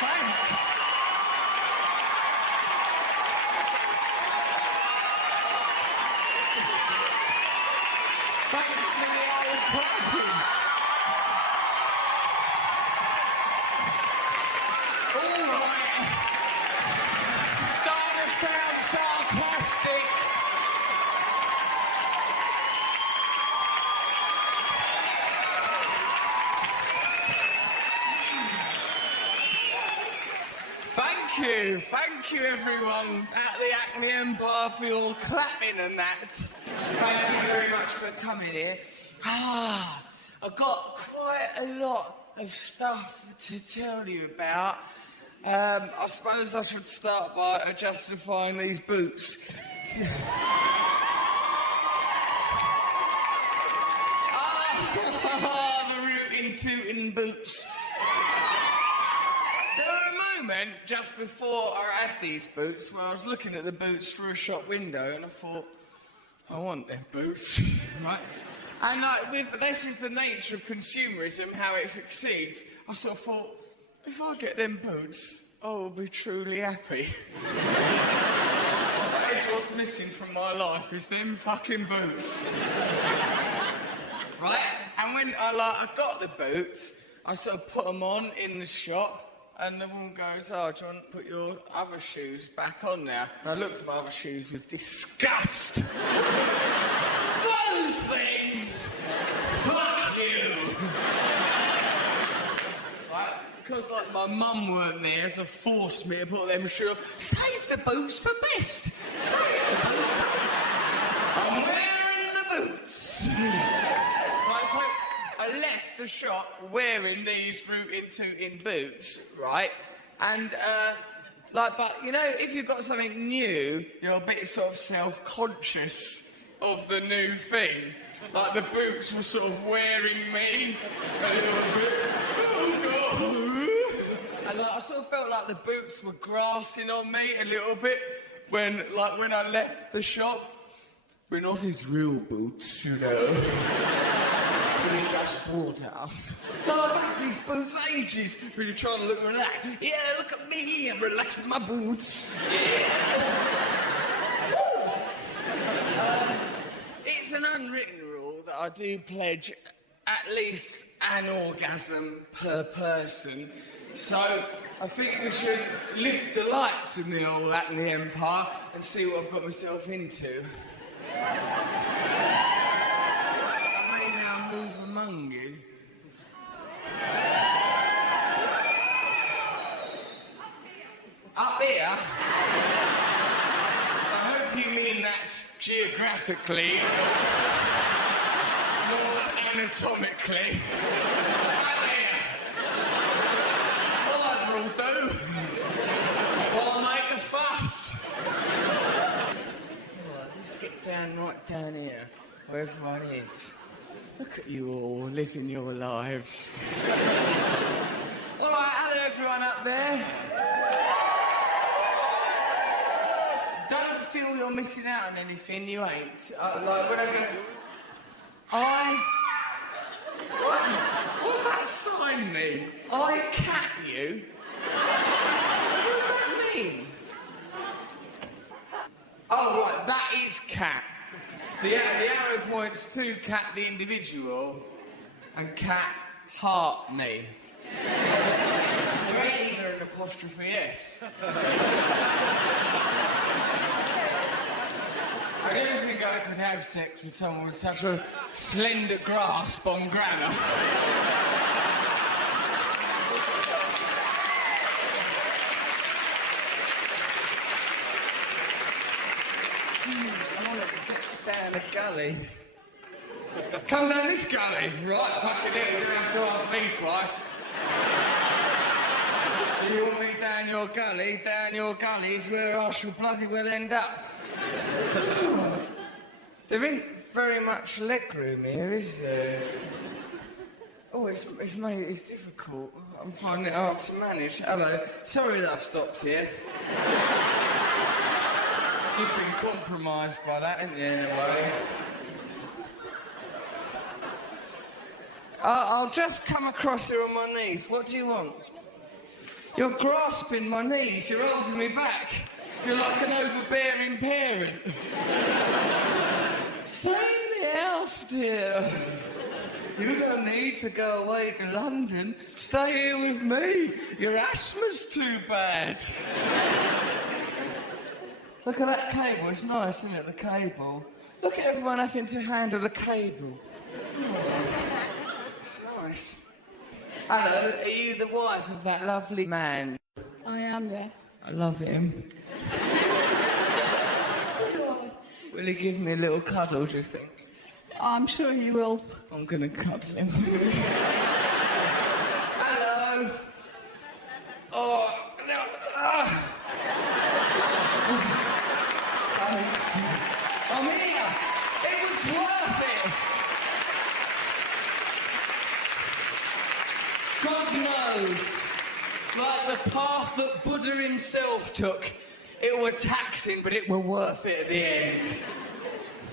Thanks. Thanks for the old clapping. All right. Starting to sound sarcastic. Thank you everyone at the Acne Empire for your clapping and that. Thank you very much for coming here. I've got quite a lot of stuff to tell you about. I suppose I should start by justifying these boots. The rootin' tootin' boots. There were a moment just before I had these boots where I was looking at the boots through a shop window and I thought, I want them boots, right? And this is the nature of consumerism, how it succeeds. I sort of thought, if I get them boots, I will be truly happy. That is what's missing from my life, is them fucking boots. Right? And when I got the boots, I sort of put them on in the shop, and the woman goes, oh, do you want to put your other shoes back on now? And I looked at my other shoes with disgust. Those things! Fuck you! Right? Because, my mum weren't there to force me to put them shoes on. Save the boots for best! Save the boots for best! I'm wearing the boots! Right, so I left the shop wearing these rootin' tootin' boots, right? And, but, you know, if you've got something new, you're a bit sort of self-conscious of the new thing. Like, the boots were sort of wearing me a little bit. Oh, God. And, I sort of felt like the boots were grassing on me a little bit when I left the shop. We're not his real boots, you know. He just bought us. No, I've had these boots ages. When you're trying to look relaxed. Yeah, look at me, I'm relaxing my boots. Yeah. It's an unwritten rule that I do pledge at least an orgasm per person. So I think we should lift the lights in the old Acne Empire and see what I've got myself into. Move among you. Up here? I hope you mean that geographically, not anatomically. Up here. Whatever will do. Why make a fuss? Just get right down here, where everyone is. Look at you all, living your lives. All right, hello everyone up there. Don't feel you're missing out on anything, you ain't. When I go... What's that sign mean? I cat you? What does that mean? Oh, right, that is cat. The arrow points to cat the individual and cat heart me. There ain't even an apostrophe S. I don't think I could have sex with someone with such a slender grasp on grammar. Down the gully. Come down this gully. Right, fucking hell, you don't have to ask me twice. You want me down your gully? Down your gully's where I shall bloody well end up. There ain't very much leg room here, is there? Oh, it's difficult. I'm finding it hard to manage. Hello. Sorry that I've stopped here. You've been compromised by that, haven't you, in a way? I'll just come across here on my knees. What do you want? You're grasping my knees, you're holding me back. You're like an overbearing parent. Stay in the house, dear. You don't need to go away to London. Stay here with me. Your asthma's too bad. Look at that cable. It's nice, isn't it, the cable? Look at everyone having to handle the cable. Oh, it's nice. Hello, are you the wife of that lovely man? I am, yeah. I love him. Will he give me a little cuddle, do you think? I'm sure you will. I'm gonna cuddle him. Hello. Oh, no. Ah. I'm here. It was worth it. God knows, like the path that Buddha himself took, it were taxing, but it were worth it at the end.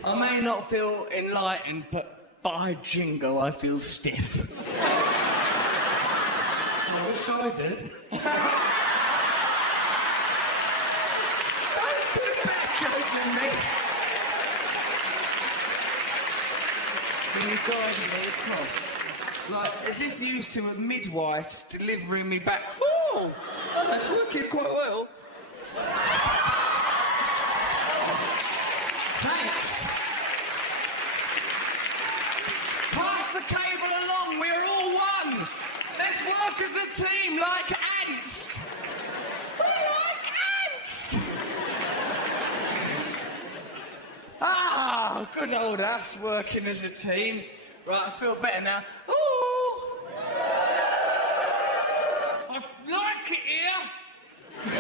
I may not feel enlightened, but by jingo, I feel stiff. I wish I did. Don't do a better joke than me. Can you guide me across? Like, as if used to a midwife's delivering me back. Oh, that's working quite well. Thanks. Pass the cable along, we're all one. Let's work as a team like ants. We're like ants. Ah, good old us working as a team. Right, I feel better now. Ooh. I like it here. It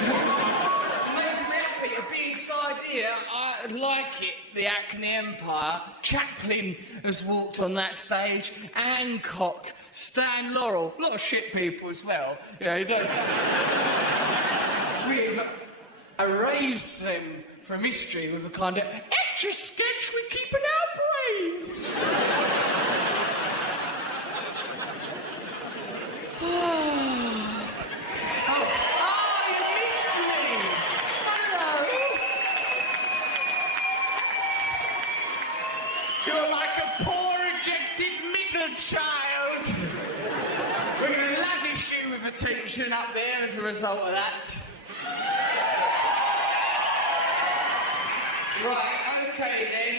makes me happy to be inside here. I like it, the Hackney Empire. Chaplin has walked on that stage. Hancock, Stan Laurel, a lot of shit people as well. Yeah, you don't... We've erased them from history with a kind of etch-a-sketch we keep in our brains. You're like a poor, rejected middle child. We're going to lavish you with attention up there as a result of that. Right, okay then.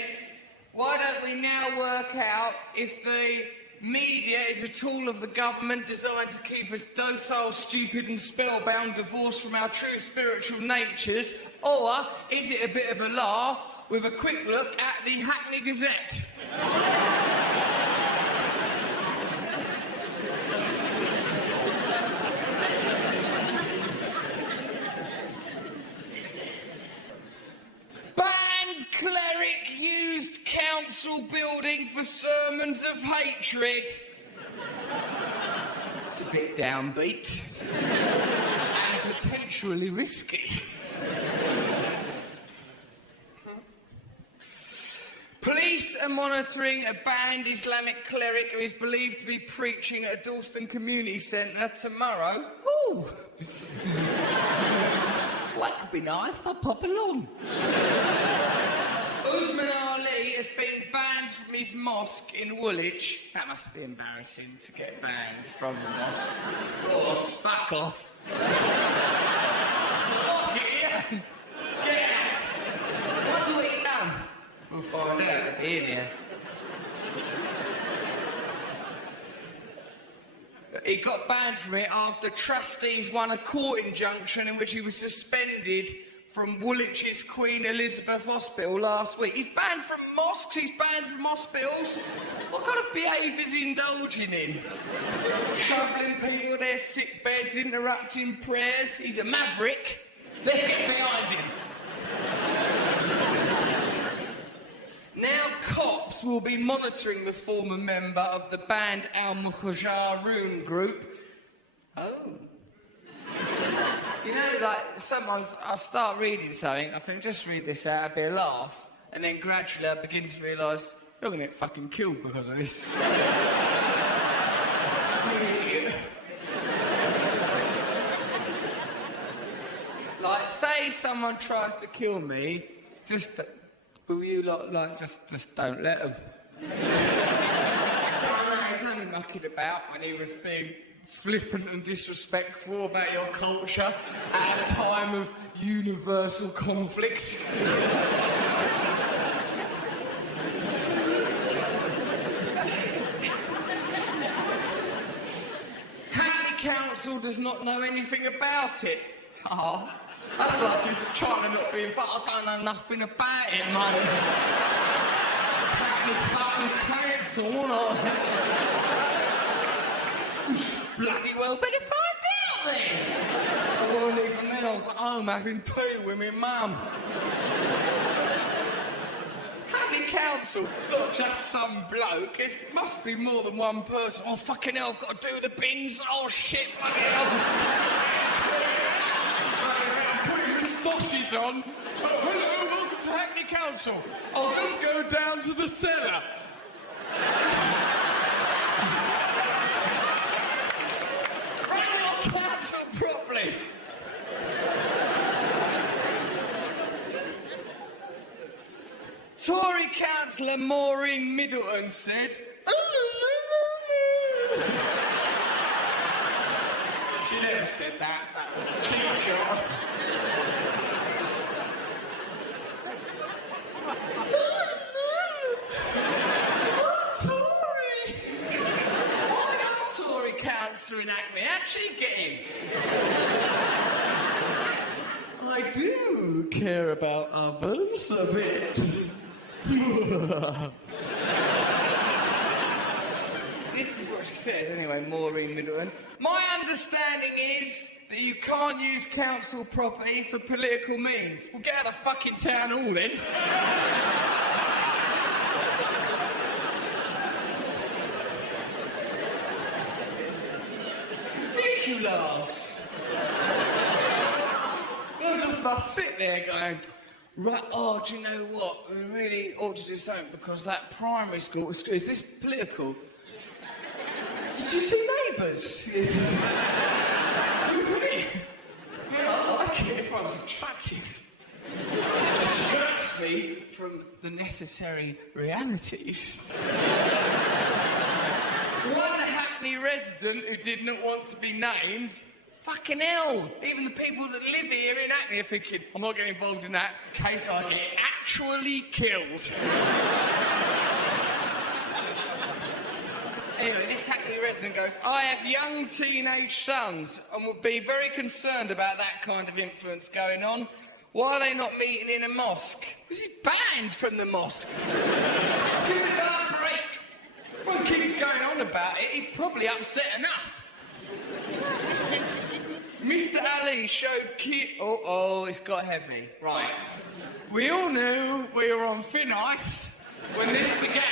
Why don't we now work out if the media is a tool of the government designed to keep us docile, stupid and spellbound, divorced from our true spiritual natures, or is it a bit of a laugh with a quick look at the Hackney Gazette? Banned cleric used council building for sermons of hatred. It's a bit downbeat. And potentially risky. Police are monitoring a banned Islamic cleric who is believed to be preaching at a Dalston community centre tomorrow. Ooh! Well, that could be nice. I'll pop along. Usman Ali has been banned from his mosque in Woolwich. That must be embarrassing to get banned from the mosque. Oh, fuck off. Oh, yeah. Get out. What do we done? We'll find out here. He got banned from it after trustees won a court injunction in which he was suspended from Woolwich's Queen Elizabeth Hospital last week. He's banned from mosques, he's banned from hospitals. What kind of behaviour is he indulging in? Troubling people with their sick beds, interrupting prayers. He's a maverick. Let's get behind him. Now cops will be monitoring the former member of the banned Al-Muhajarun group. Oh. You know, like, sometimes I start reading something, I think, just read this out, it'll be a laugh, and then gradually I begin to realise, you're going to get fucking killed because of this. Like, say someone tries to kill me, just, will you just don't let them? So I was only mucking about when he was being flippant and disrespectful about your culture at a time of universal conflict. Hackney Council does not know anything about it. Oh, that's like he's trying to not be involved. I don't know nothing about it, mate. Hackney fucking Council, aren't I? Bloody well better find out then. I wasn't even then, I was at home having tea with my mum. Hackney Council, it's not just some bloke, it must be more than one person. Oh, fucking hell, I've got to do the bins. Oh, shit, bloody hell. I'm putting moustaches on. Oh, hello, welcome to Hackney Council. I'll just go down to the cellar. Council properly. Tory councillor Maureen Middleton said, she never said that. That was a cheap shot. Tory councillor in Hackney, how'd she get in? I do care about others a bit. This is what she says anyway, Maureen Middleton. My understanding is that you can't use council property for political means. Well, get out of the fucking town hall then. Ridiculous. They'll just sit there going, right, oh, do you know what? We really ought to do something because that primary school... Is this political? Did you see Neighbours? Yeah, I like it if I was attractive. It distracts me from the necessary realities. One Hackney resident who did not want to be named, fucking hell, even the people that live here in Hackney are thinking, I'm not getting involved in that in case I get actually killed. Anyway, this Hackney resident goes, I have young teenage sons and would be very concerned about that kind of influence going on. Why are they not meeting in a mosque? Because he's banned from the mosque. Give it a break. One keeps going on about it, he'd probably upset enough. Mr. Ali showed Oh, it's got heavy. Right. We all knew we were on thin ice when this began.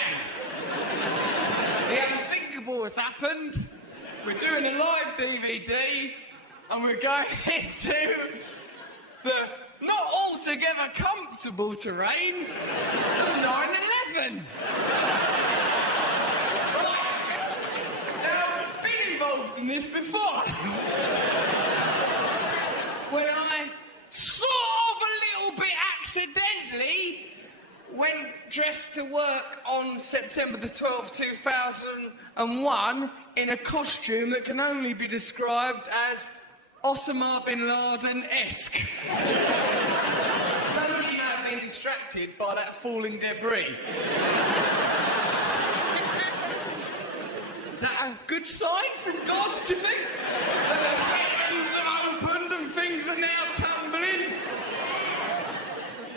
The unthinkable has happened. We're doing a live DVD and we're going into the not altogether comfortable terrain of 9/11. In this before. When I sort of a little bit accidentally went dressed to work on September the 12th, 2001 in a costume that can only be described as Osama bin Laden-esque. Some of you may have been distracted by that falling debris. Is that a good sign from God, do you think? That the heavens have opened and things are now tumbling?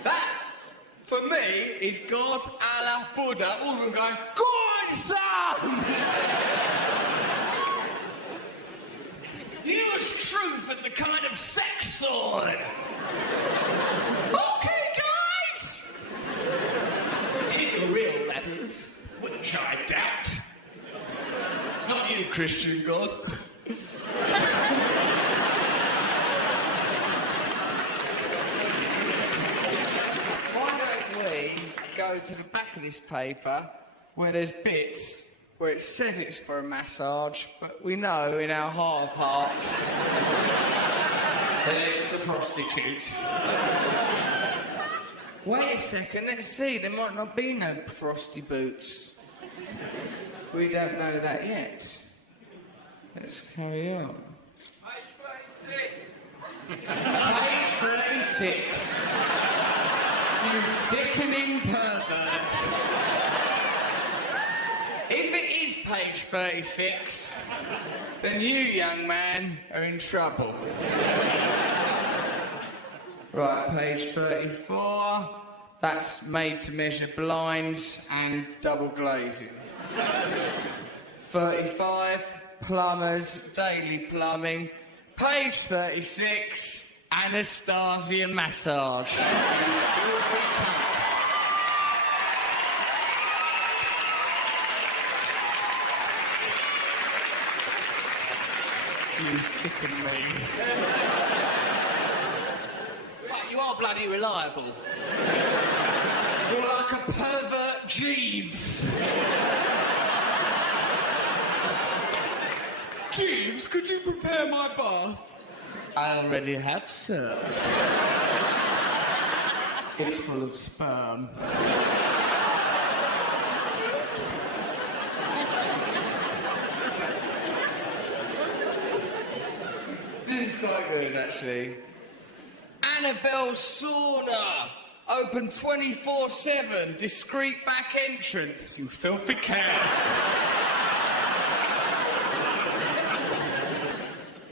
That, for me, is God, Allah, Buddha, all of them going, good son! Use truth as a kind of sex sword. Okay, guys! If you're real, that is, which I doubt. Not you, Christian God. Why don't we go to the back of this paper where there's bits where it says it's for a massage, but we know in our heart of hearts Then it's the prostitute. Wait a second, let's see. There might not be no frosty boots. We don't know that yet. Let's carry on. Page 36. You sickening pervert. If it is page 36, then you, young man, are in trouble. Right, page 34. That's made to measure blinds and double glazing. 35, plumbers, daily plumbing. Page 36, Anastasia massage. You sicken me. Right, you are bloody reliable. You're like a pervert Jeeves. Jeeves, could you prepare my bath? I already have, sir. It's full of sperm. This is quite good, actually. Annabelle Sauna. Open 24/7. Discreet back entrance. You filthy calf.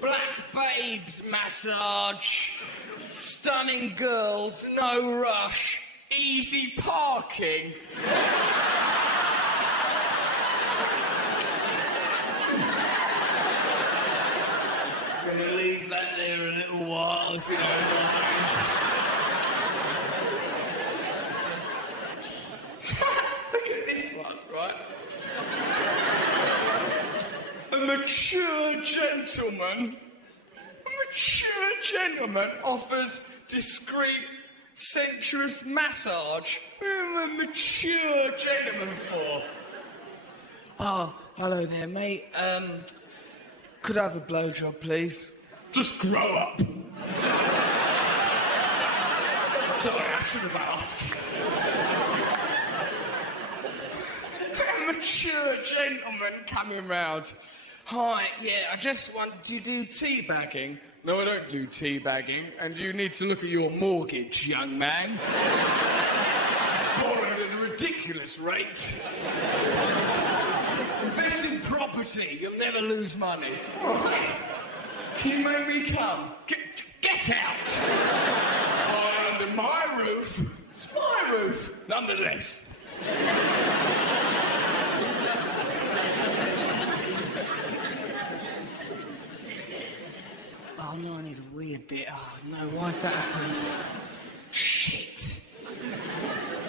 Black babes massage. Stunning girls, no rush. Easy parking. I'm gonna leave that there a little while, if you don't mind. Look at this one, right? A mature gentleman offers discreet, sensuous massage. Who a mature gentleman for? Oh, hello there, mate. Could I have a blowjob, please? Just grow up. Sorry, I should have asked. A mature gentleman coming round. Hi, yeah, I just want... Do you do teabagging? No, I don't do teabagging. And you need to look at your mortgage, young man. Borrowed at a ridiculous rate. Invest in property, you'll never lose money. All right. Can you make me come? Get out! Oh, under my roof. It's my roof, nonetheless. Oh, no, I need a wee a bit. Oh, no, why's that happened? Shit.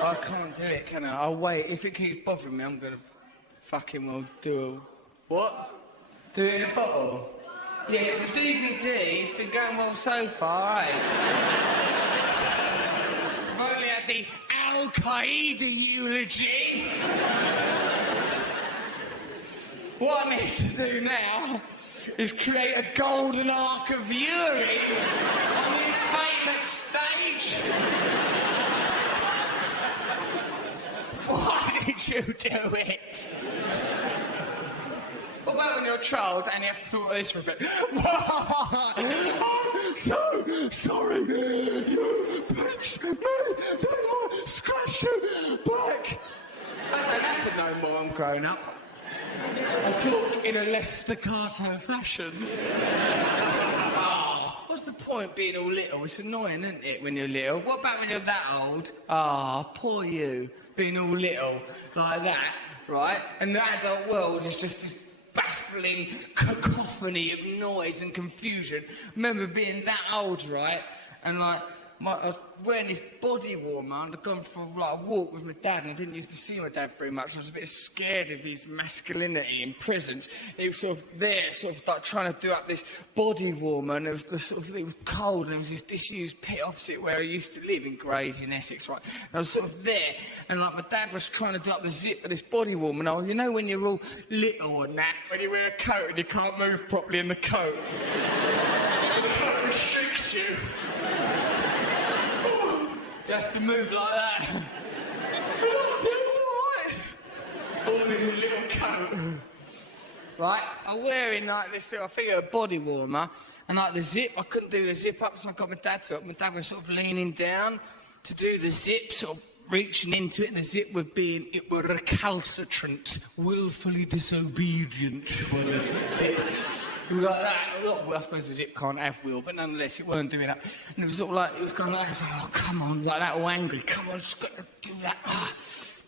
Oh, I can't do it, can I? I'll wait. If it keeps bothering me, I'm going to fucking well do a... What? Do it in a bottle? Yeah, it's the DVD's been going well so far, eh? I've only had the Al-Qaeda eulogy. What I need to do now is create a golden arc of Uri on this famous stage. Why did you do it? What about when you're a child and you have to talk this for a bit? I'm so sorry. You pinched me. Then I scratched you back. I don't have to know more. I'm grown up. I talk in a less staccato fashion. Ah, what's the point being all little? It's annoying, isn't it, when you're little? What about when you're that old? Ah, poor you, being all little like that, right? And the adult world is just this baffling cacophony of noise and confusion. Remember being that old, right? And like, I was wearing this body warmer and I'd gone for like a walk with my dad and I didn't used to see my dad very much. I was a bit scared of his masculinity and presence. He was sort of there, sort of like trying to do up this body warmer and it was cold and there was this disused pit opposite where I used to live in Grays in Essex, right? And I was sort of there and like my dad was trying to do up the zip of this body warmer and you know when you're all little and that, when you wear a coat and you can't move properly in the coat. The coat restricts you. have to move like that. I feel all right. All in a little coat. Right, I'm wearing like this, I think a body warmer, and like the zip, I couldn't do the zip up, so I got my dad to help. My dad was sort of leaning down to do the zip, sort of reaching into it, and the zip was being, it were recalcitrant, willfully disobedient. Well, the zip. We got that. Well, I suppose the zip can't have wheel, but nonetheless, it weren't doing that. And it was sort of like, it was kind of like, oh, come on, like that, all angry. Come on, just got to do that.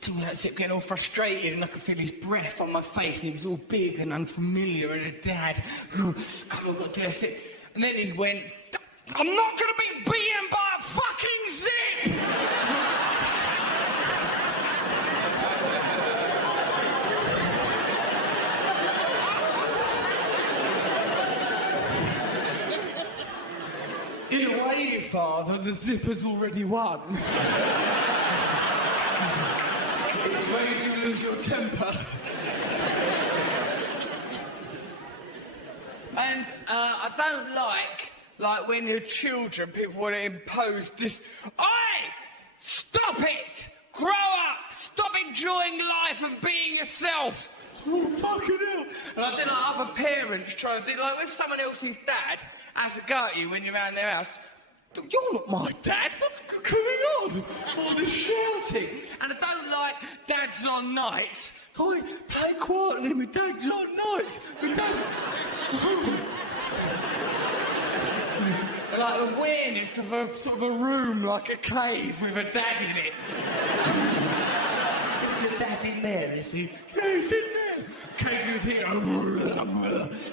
Do that zip, getting all frustrated, and I could feel his breath on my face, and he was all big and unfamiliar, and a dad, oh, come on, got to do that zip. And then he went, I'm not going to be beaten by a fucking zip! In a way, Father, the zip has already won. It's made you lose your temper. And I don't like when you're children, people want to impose this, oi! Stop it! Grow up! Stop enjoying life and being yourself! Oh, fucking hell! And I think like other parents trying to do, like if someone else's dad has a go at you when you're around their house, you're not my dad, what's going on? All this shouting. And I don't like dads on nights. Oi, play quietly, my dad's on nights. My dad's... Like awareness of a sort of a room, like a cave with a dad in it. Is the dad in there, is he? Yeah, he's in there. Occasionally you hear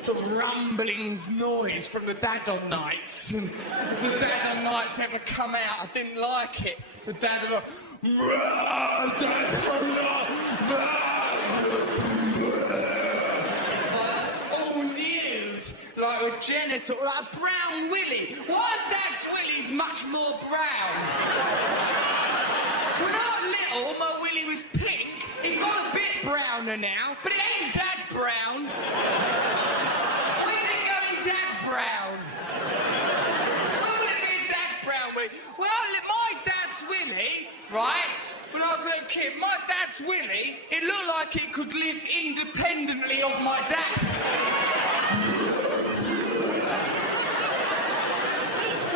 sort of rumbling noise from the dad on nights. And if the dad on nights ever come out, I didn't like it. The dad would go, Dad's on all nude, like with genital, like brown Willy. Why Dad's Willy's much more brown? When I was little, my Willy was pink. He got a bit browner now, but it ain't Dad brown. Where's it going Dad brown? Why would it be Dad brown Willy? Well, my dad's Willy, right? When I was a little kid, my dad's Willy, it looked like it could live independently of my dad.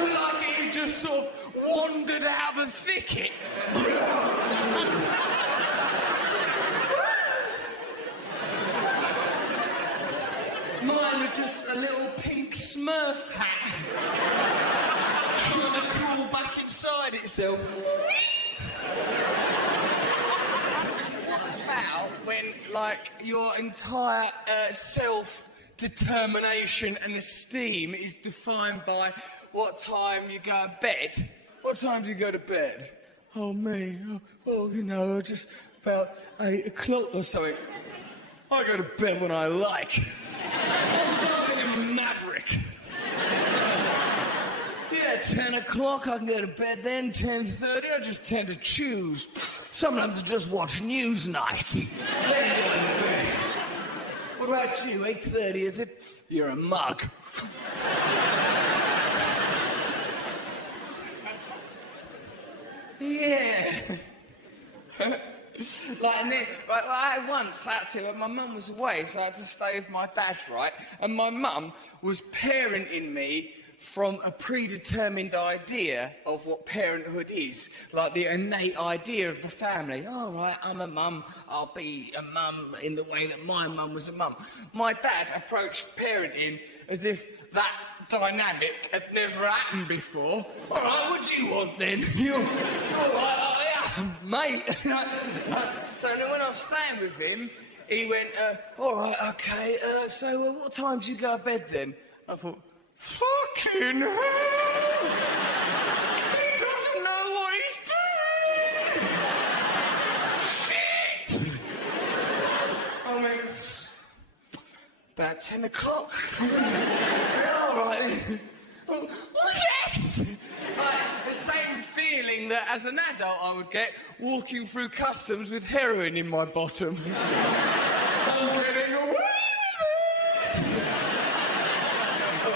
Like he just sort of wandered out of the thicket. Mine was just a little pink Smurf hat. Trying to crawl back inside itself. What about when, like, your entire self-determination and esteem is defined by what time you go to bed? What time do you go to bed? Oh, me. You know, just about 8 o'clock or something. I go to bed when I like. I'm something of a maverick. Yeah, 10 o'clock, I can go to bed then. 10:30, I just tend to choose. Sometimes I just watch Newsnight. Then go to bed. What about you? 8:30, is it? You're a mug. Yeah. Like, and then, right, I once had to, my mum was away, so I had to stay with my dad, right? And my mum was parenting me from a predetermined idea of what parenthood is, like the innate idea of the family. All right, I'm a mum, I'll be a mum in the way that my mum was a mum. My dad approached parenting as if that dynamic had never happened before. All right, what do you want then? You're all right, mate. So then when I was staying with him, he went, all right, okay, so what time do you go to bed then? I thought, fucking hell! He doesn't know what he's doing! Shit! I mean, about 10 o'clock. All right. Oh, yes! The same feeling that as an adult I would get walking through customs with heroin in my bottom. I'm getting away with it!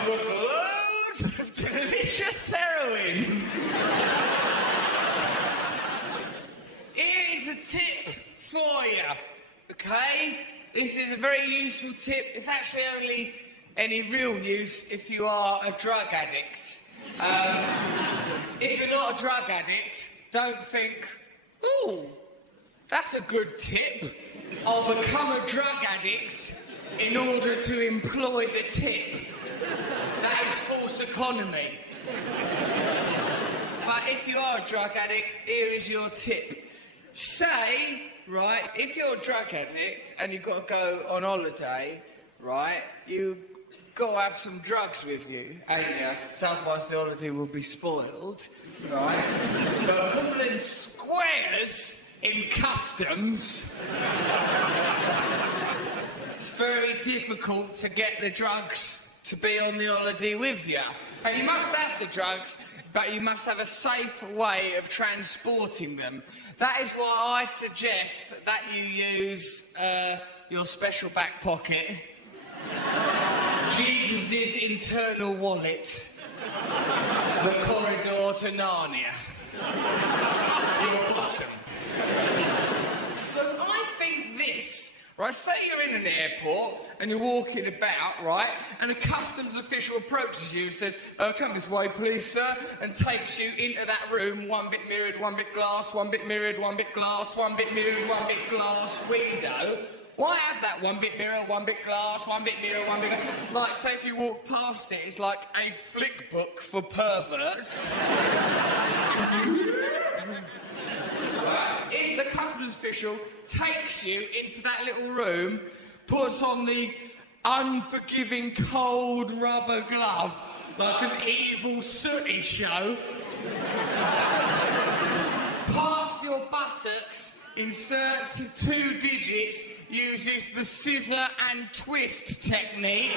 With loads of delicious heroin. say this is a very useful tip. It's actually only any real use if you are a drug addict. If you're not a drug addict, don't think, ooh, that's a good tip. I'll become a drug addict in order to employ the tip. That is false economy. But if you are a drug addict, here is your tip. Say, right, if you're a drug addict and you've got to go on holiday, right, you've got to have some drugs with you, ain't you? Otherwise the holiday will be spoiled, right? But because of them squares in customs, it's very difficult to get the drugs to be on the holiday with you. And you must have the drugs, but you must have a safe way of transporting them. That is why I suggest that you use your special back pocket, Jesus' internal wallet, the corridor to Narnia, your bottom. Because I think this, right, say you're in an airport and you're walking about, right, and a customs official approaches you and says, come this way, please, sir, and takes you into that room, one bit mirrored, one bit glass, one bit mirrored, one bit glass, one bit mirrored, one bit glass window. Why have that one bit mirror, one bit glass, one bit mirror, one bit glass? Like, say if you walk past it, it's like a flick book for perverts. If the customs official takes you into that little room, puts on the unforgiving cold rubber glove like an evil sooty show, past your buttocks, inserts 2 digits, uses the scissor and twist technique.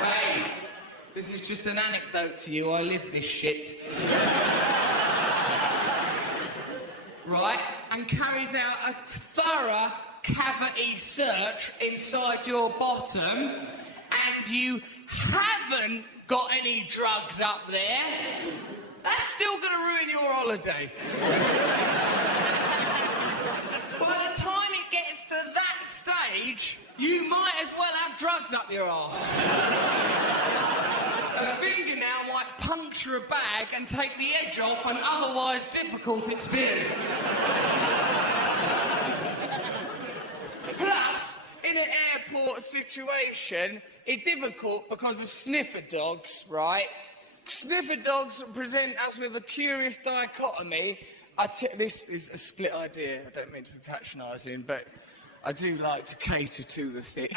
Hey, this is just an anecdote to you, I live this shit. Right, and carries out a thorough cavity search inside your bottom, and you haven't got any drugs up there, that's still going to ruin your holiday. By the time it gets to that stage, you might as well have drugs up your arse. A fingernail might puncture a bag and take the edge off an otherwise difficult experience. Plus, in an airport situation, it's difficult because of sniffer dogs, right? Sniffer dogs present us with a curious dichotomy. This is a split idea. I don't mean to be patronising, but I do like to cater to the thick.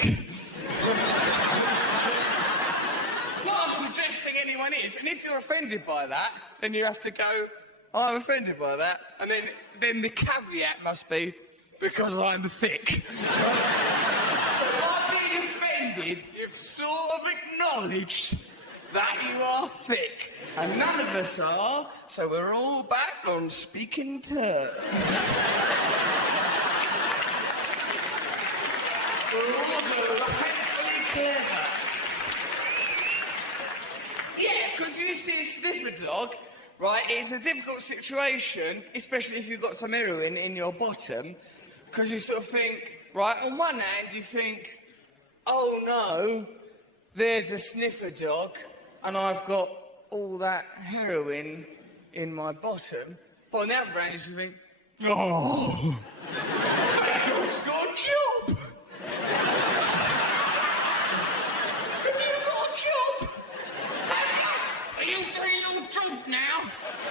Not I'm suggesting anyone is, and if you're offended by that, then you have to go, I'm offended by that, and then the caveat must be, because I'm thick. So by being offended, you've sort of acknowledged that you are thick, and none of us are, so we're all back on speaking terms. We're all delightfully clever. Yeah, because you see a sniffer dog, right, it's a difficult situation, especially if you've got some heroin in your bottom, because you sort of think, right, on one hand you think, oh no, there's a sniffer dog, and I've got all that heroin in my bottom. But on the other hand, you think, oh, that dog's got a job. Have you got a job? Are you doing your job now?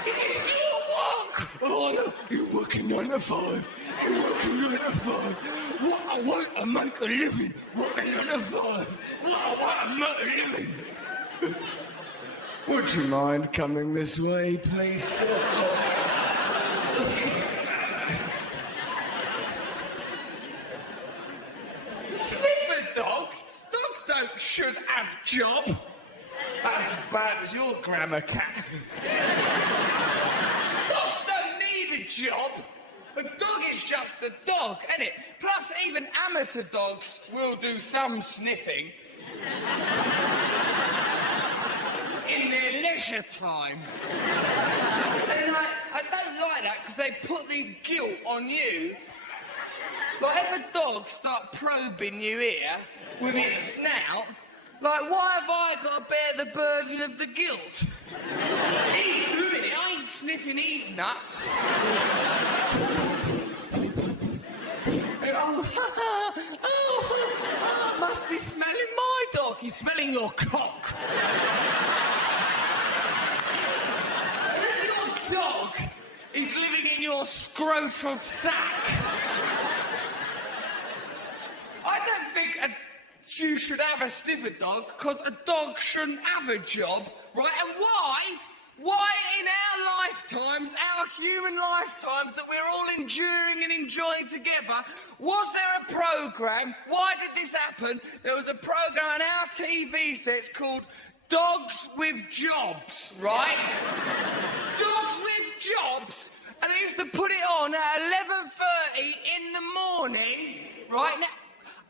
Is it still work? Oh no, you're working 9 to 5. You're working 9 to 5. What I want to make a living. Working 9 to 5. What I want to make a living. Would you mind coming this way, please? Sniffer dogs? Dogs don't should have job. As bad as your grammar cat. Dogs don't need a job. A dog is just a dog, isn't it? Plus, even amateur dogs will do some sniffing. In their leisure time. And I don't like that because they put the guilt on you Like, if a dog start probing you here with its snout, like, why have I got to bear the burden of the guilt? He's doing it, I ain't sniffing his nuts. Oh, must be smelling my dog. He's smelling your cock. Unless your dog is living in your scrotal sack. I don't think you should have a sniffer dog, because a dog shouldn't have a job, right? And why? Why in our lifetimes, our human lifetimes that we're all enduring and enjoying together, was there a programme? Why did this happen? There was a programme on our TV sets called Dogs with Jobs, right? Dogs with Jobs, and they used to put it on at 11:30 in the morning, right? Now,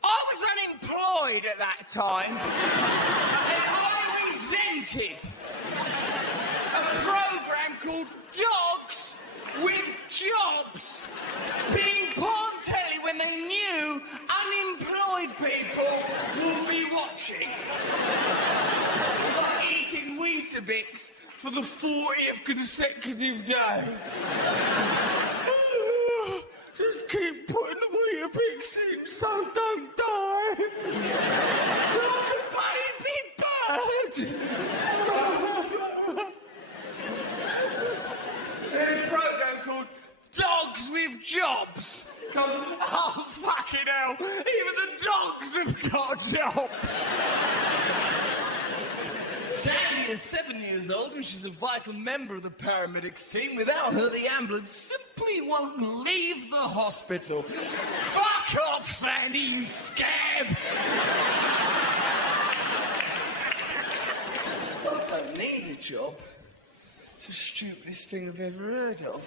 I was unemployed at that time, and I resented a programme called Dogs with Jobs being put on telly when they knew unemployed people would be watching. Like eating Weetabix for the 40th consecutive day. Just keep putting the Weetabix in so don't die. Like a baby bird. There's a programme called Dogs with Jobs. Oh, fucking hell. Even the dogs have got jobs. Sandy is 7 years old and she's a vital member of the paramedics team. Without her, the ambulance simply won't leave the hospital. Fuck off, Sandy, you scab! Dog don't need a job. It's the stupidest thing I've ever heard of.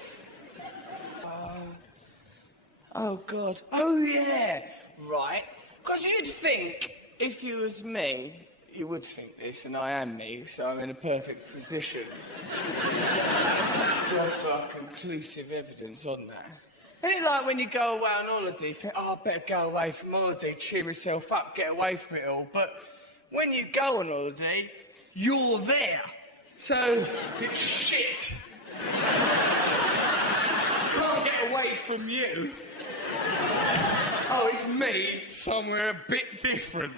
Oh, God. Oh, yeah. Right. Because you'd think, if you was me, you would think this, and I am me, so I'm in a perfect position to offer conclusive evidence on that. Isn't it like when you go away on holiday, you think, oh, I better go away from holiday, cheer myself up, get away from it all. But when you go on holiday, you're there. So, it's shit. Can't get away from you. Oh, it's me somewhere a bit different.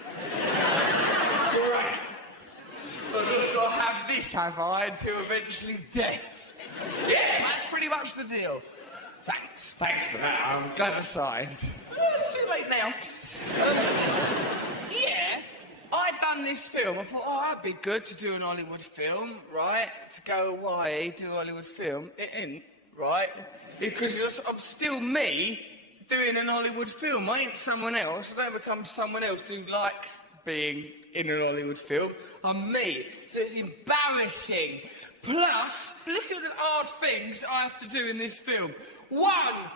Great. So I've just got to have this, have I, until eventually death. Yeah, that's pretty much the deal. Thanks for that. I'm glad I signed. Oh, it's too late now. Yeah, I'd done this film. I thought, oh, that'd be good to do an Hollywood film, right? To go away, do a Hollywood film. It ain't, right? Because I'm still me doing an Hollywood film. I ain't someone else. I don't become someone else who likes being in an Hollywood film. I'm me. So it's embarrassing. Plus, look at the hard things I have to do in this film. 1,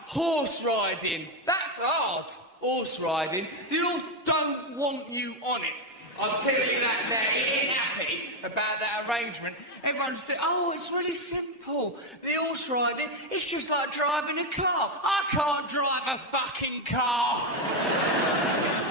horse riding. That's hard. Horse riding. The horse don't want you on it. I'll tell you that they ain't happy about that arrangement. Everyone's thinking, oh, it's really simple. The horse riding, it's just like driving a car. I can't drive a fucking car.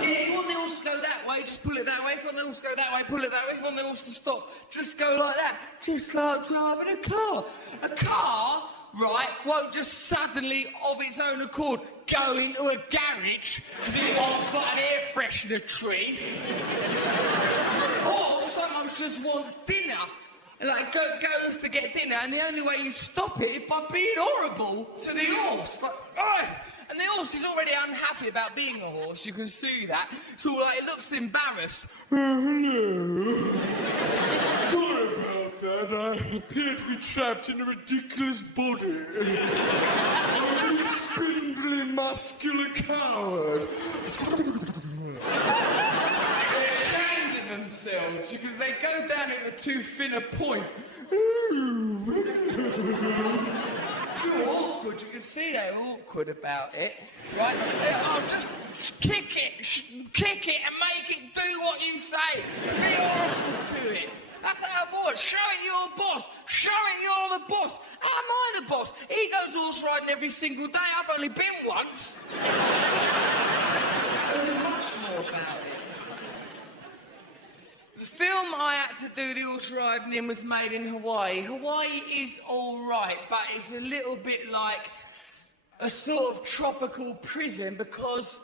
Yeah, if you want the horse to go that way, just pull it that way. If you want the horse to go that way, pull it that way. If you want the horse to stop, just go like that. Just like driving a car. A car, right, won't just suddenly, of its own accord, go into a garage because it wants like an air freshener tree. Or someone just wants dinner. Like, goes to get dinner, and the only way you stop it is by being horrible to the horse. Like, ugh! And the horse is already unhappy about being a horse, you can see that. So, like, it looks embarrassed. Hello. Sorry about that. I appear to be trapped in a ridiculous body. I'm a spindly, muscular coward. They're ashamed of themselves because they go down at the too thin a point. They're awkward, you can see they're awkward about it, right? Oh, just kick it and make it do what you say. Be horrible to it. That's how I've always, show it you're a boss. Show it you're the boss. How am I the boss? He goes horse riding every single day. I've only been once. about it. The film I had to do the horse riding in was made in Hawaii. Hawaii is all right, but it's a little bit like a sort of tropical prison because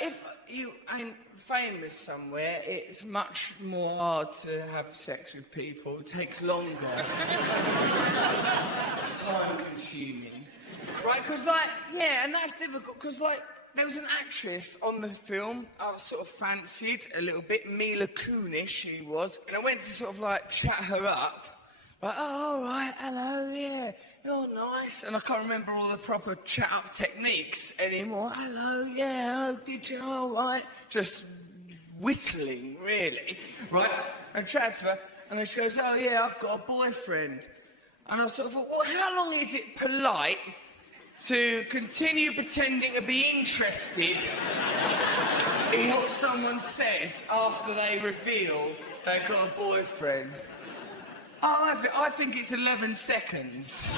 if you ain't famous somewhere, it's much more hard to have sex with people. It takes longer. It's time-consuming. Right, because, like, yeah, and that's difficult, because, like, there was an actress on the film I was sort of fancied a little bit, Mila Kunis she was, and I went to sort of, like, chat her up. Like, oh, all right, hello, yeah, you're nice. And I can't remember all the proper chat-up techniques anymore. Hello, yeah, oh, did you, all right. Just whittling, really, right? And I chatted to her, and then she goes, oh, yeah, I've got a boyfriend. And I sort of thought, well, how long is it polite to continue pretending to be interested in what someone says after they reveal they've got a boyfriend? Oh, I think it's 11 seconds.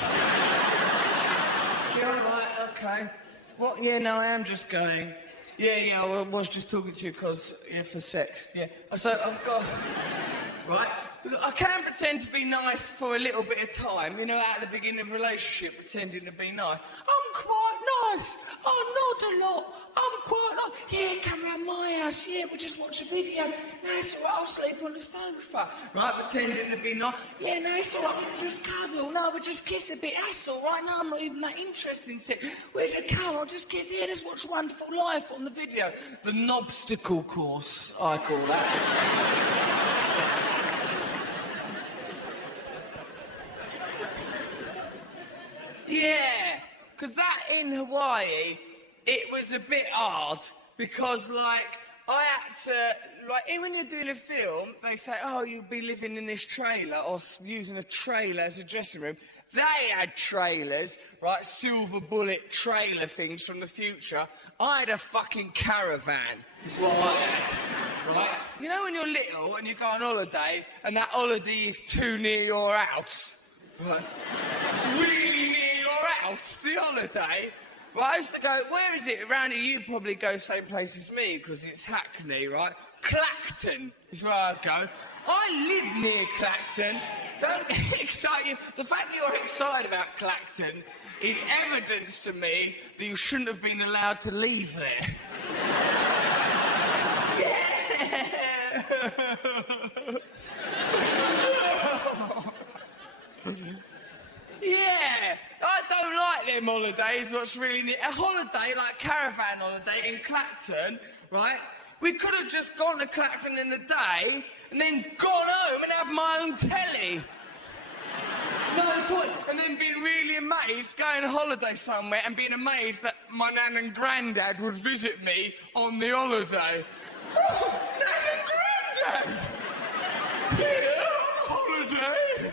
Yeah, all right, okay. What? Yeah, no, I am just going. Yeah, I was just talking to you because, yeah, for sex, yeah. So I've got, right? I can pretend to be nice for a little bit of time, you know, at the beginning of a relationship, pretending to be nice. I'm quite nice. Oh, not a lot. I'm quite nice. Yeah, come round my house. Yeah, we'll just watch a video. No, it's all right. I'll sleep on the sofa. Right, pretending to be nice. Yeah, no, it's all right. We'll just cuddle. No, we'll just kiss a bit. That's all right. No, I'm not even that interested in sex. Where'd you come? I'll just kiss. Yeah, just watch Wonderful Life on the video. The Knobstacle course, I call that. Yeah, because that in Hawaii, it was a bit hard because, like, I had to, like, when you're doing a film, they say, oh, you'll be living in this trailer or using a trailer as a dressing room. They had trailers, right, silver bullet trailer things from the future. I had a fucking caravan, is what I had, right? You know when you're little and you go on holiday and that holiday is too near your house, right? It's really near house, the holiday. Well, I used to go, where is it? Around here, you probably go same place as me, because it's Hackney, right? Clacton is where I go. I live near Clacton. Don't get excited. The fact that you're excited about Clacton is evidence to me that you shouldn't have been allowed to leave there. Yeah, I don't like them holidays, what's really neat. A holiday, like caravan holiday in Clacton, right? We could have just gone to Clacton in the day and then gone home and had my own telly. No point. And then being really amazed, going on holiday somewhere and being amazed that my nan and granddad would visit me on the holiday. Oh, nan and granddad! Yeah, on holiday.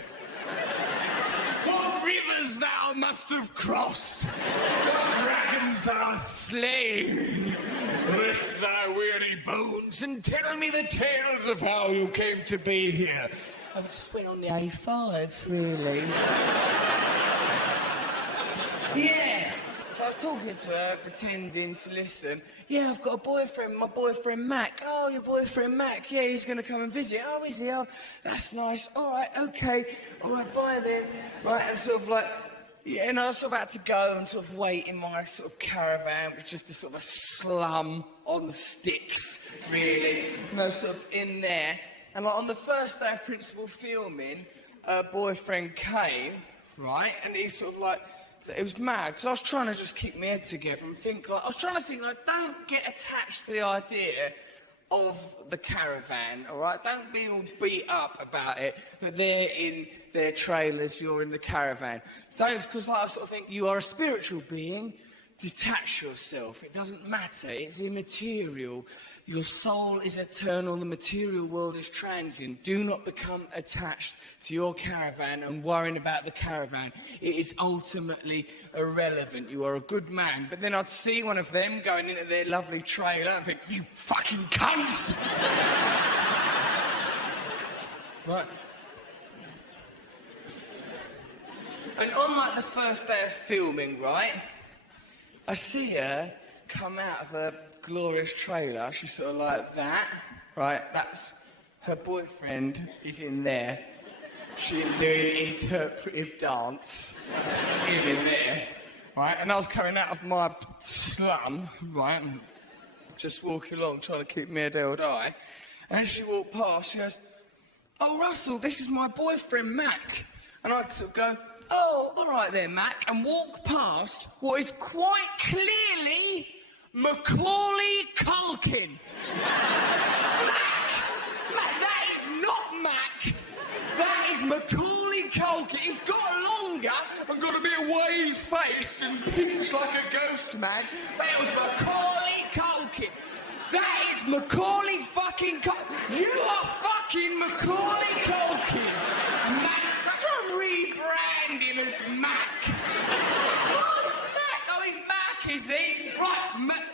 What rivers thou must have crossed, what dragons thou hast slain. Rest thy weary bones and tell me the tales of how you came to be here. I just went on the A5, really. Yeah. So I was talking to her, pretending to listen. Yeah, I've got a boyfriend, my boyfriend Mac. Oh, your boyfriend Mac, yeah, he's going to come and visit. Oh, is he? Oh, that's nice. All right, OK. All right, bye then. Right, and sort of like, yeah, and I was sort of about to go and sort of wait in my sort of caravan, which is just a sort of a slum on sticks, really. And I was sort of in there. And like on the first day of principal filming, her boyfriend came, right, and he's sort of like, it was mad, because I was trying to just keep my head together and think, like, I was trying to think, like, don't get attached to the idea of the caravan, all right? Don't be all beat up about it, that they're in their trailers, you're in the caravan. Don't, because, like, I sort of think you are a spiritual being. Detach yourself. It doesn't matter. It's immaterial. Your soul is eternal. The material world is transient. Do not become attached to your caravan and worrying about the caravan. It is ultimately irrelevant. You are a good man. But then I'd see one of them going into their lovely trailer and think, you fucking cunts! Right. And on, like, the first day of filming, right, I see her come out of her glorious trailer. She's sort of like that, right? That's her boyfriend is in there. She's doing interpretive dance. That's him in there, right? And I was coming out of my slum, right? Just walking along, trying to keep my head held high. And as she walked past, she goes, "Oh, Russell, this is my boyfriend, Mac." And I sort of go, "Oh, all right then, Mac," and walk past what is quite clearly Macaulay Culkin. Mac, that is not Mac. That is Macaulay Culkin. He got longer and got a bit wave-faced and pinched like a ghost man. But it was Macaulay Culkin. That is Macaulay fucking Culkin. You are fucking Macaulay Culkin. Mac, try to rebrand him as Mac. Oh, it's Mac. Oh, he's Mac, is he? Right,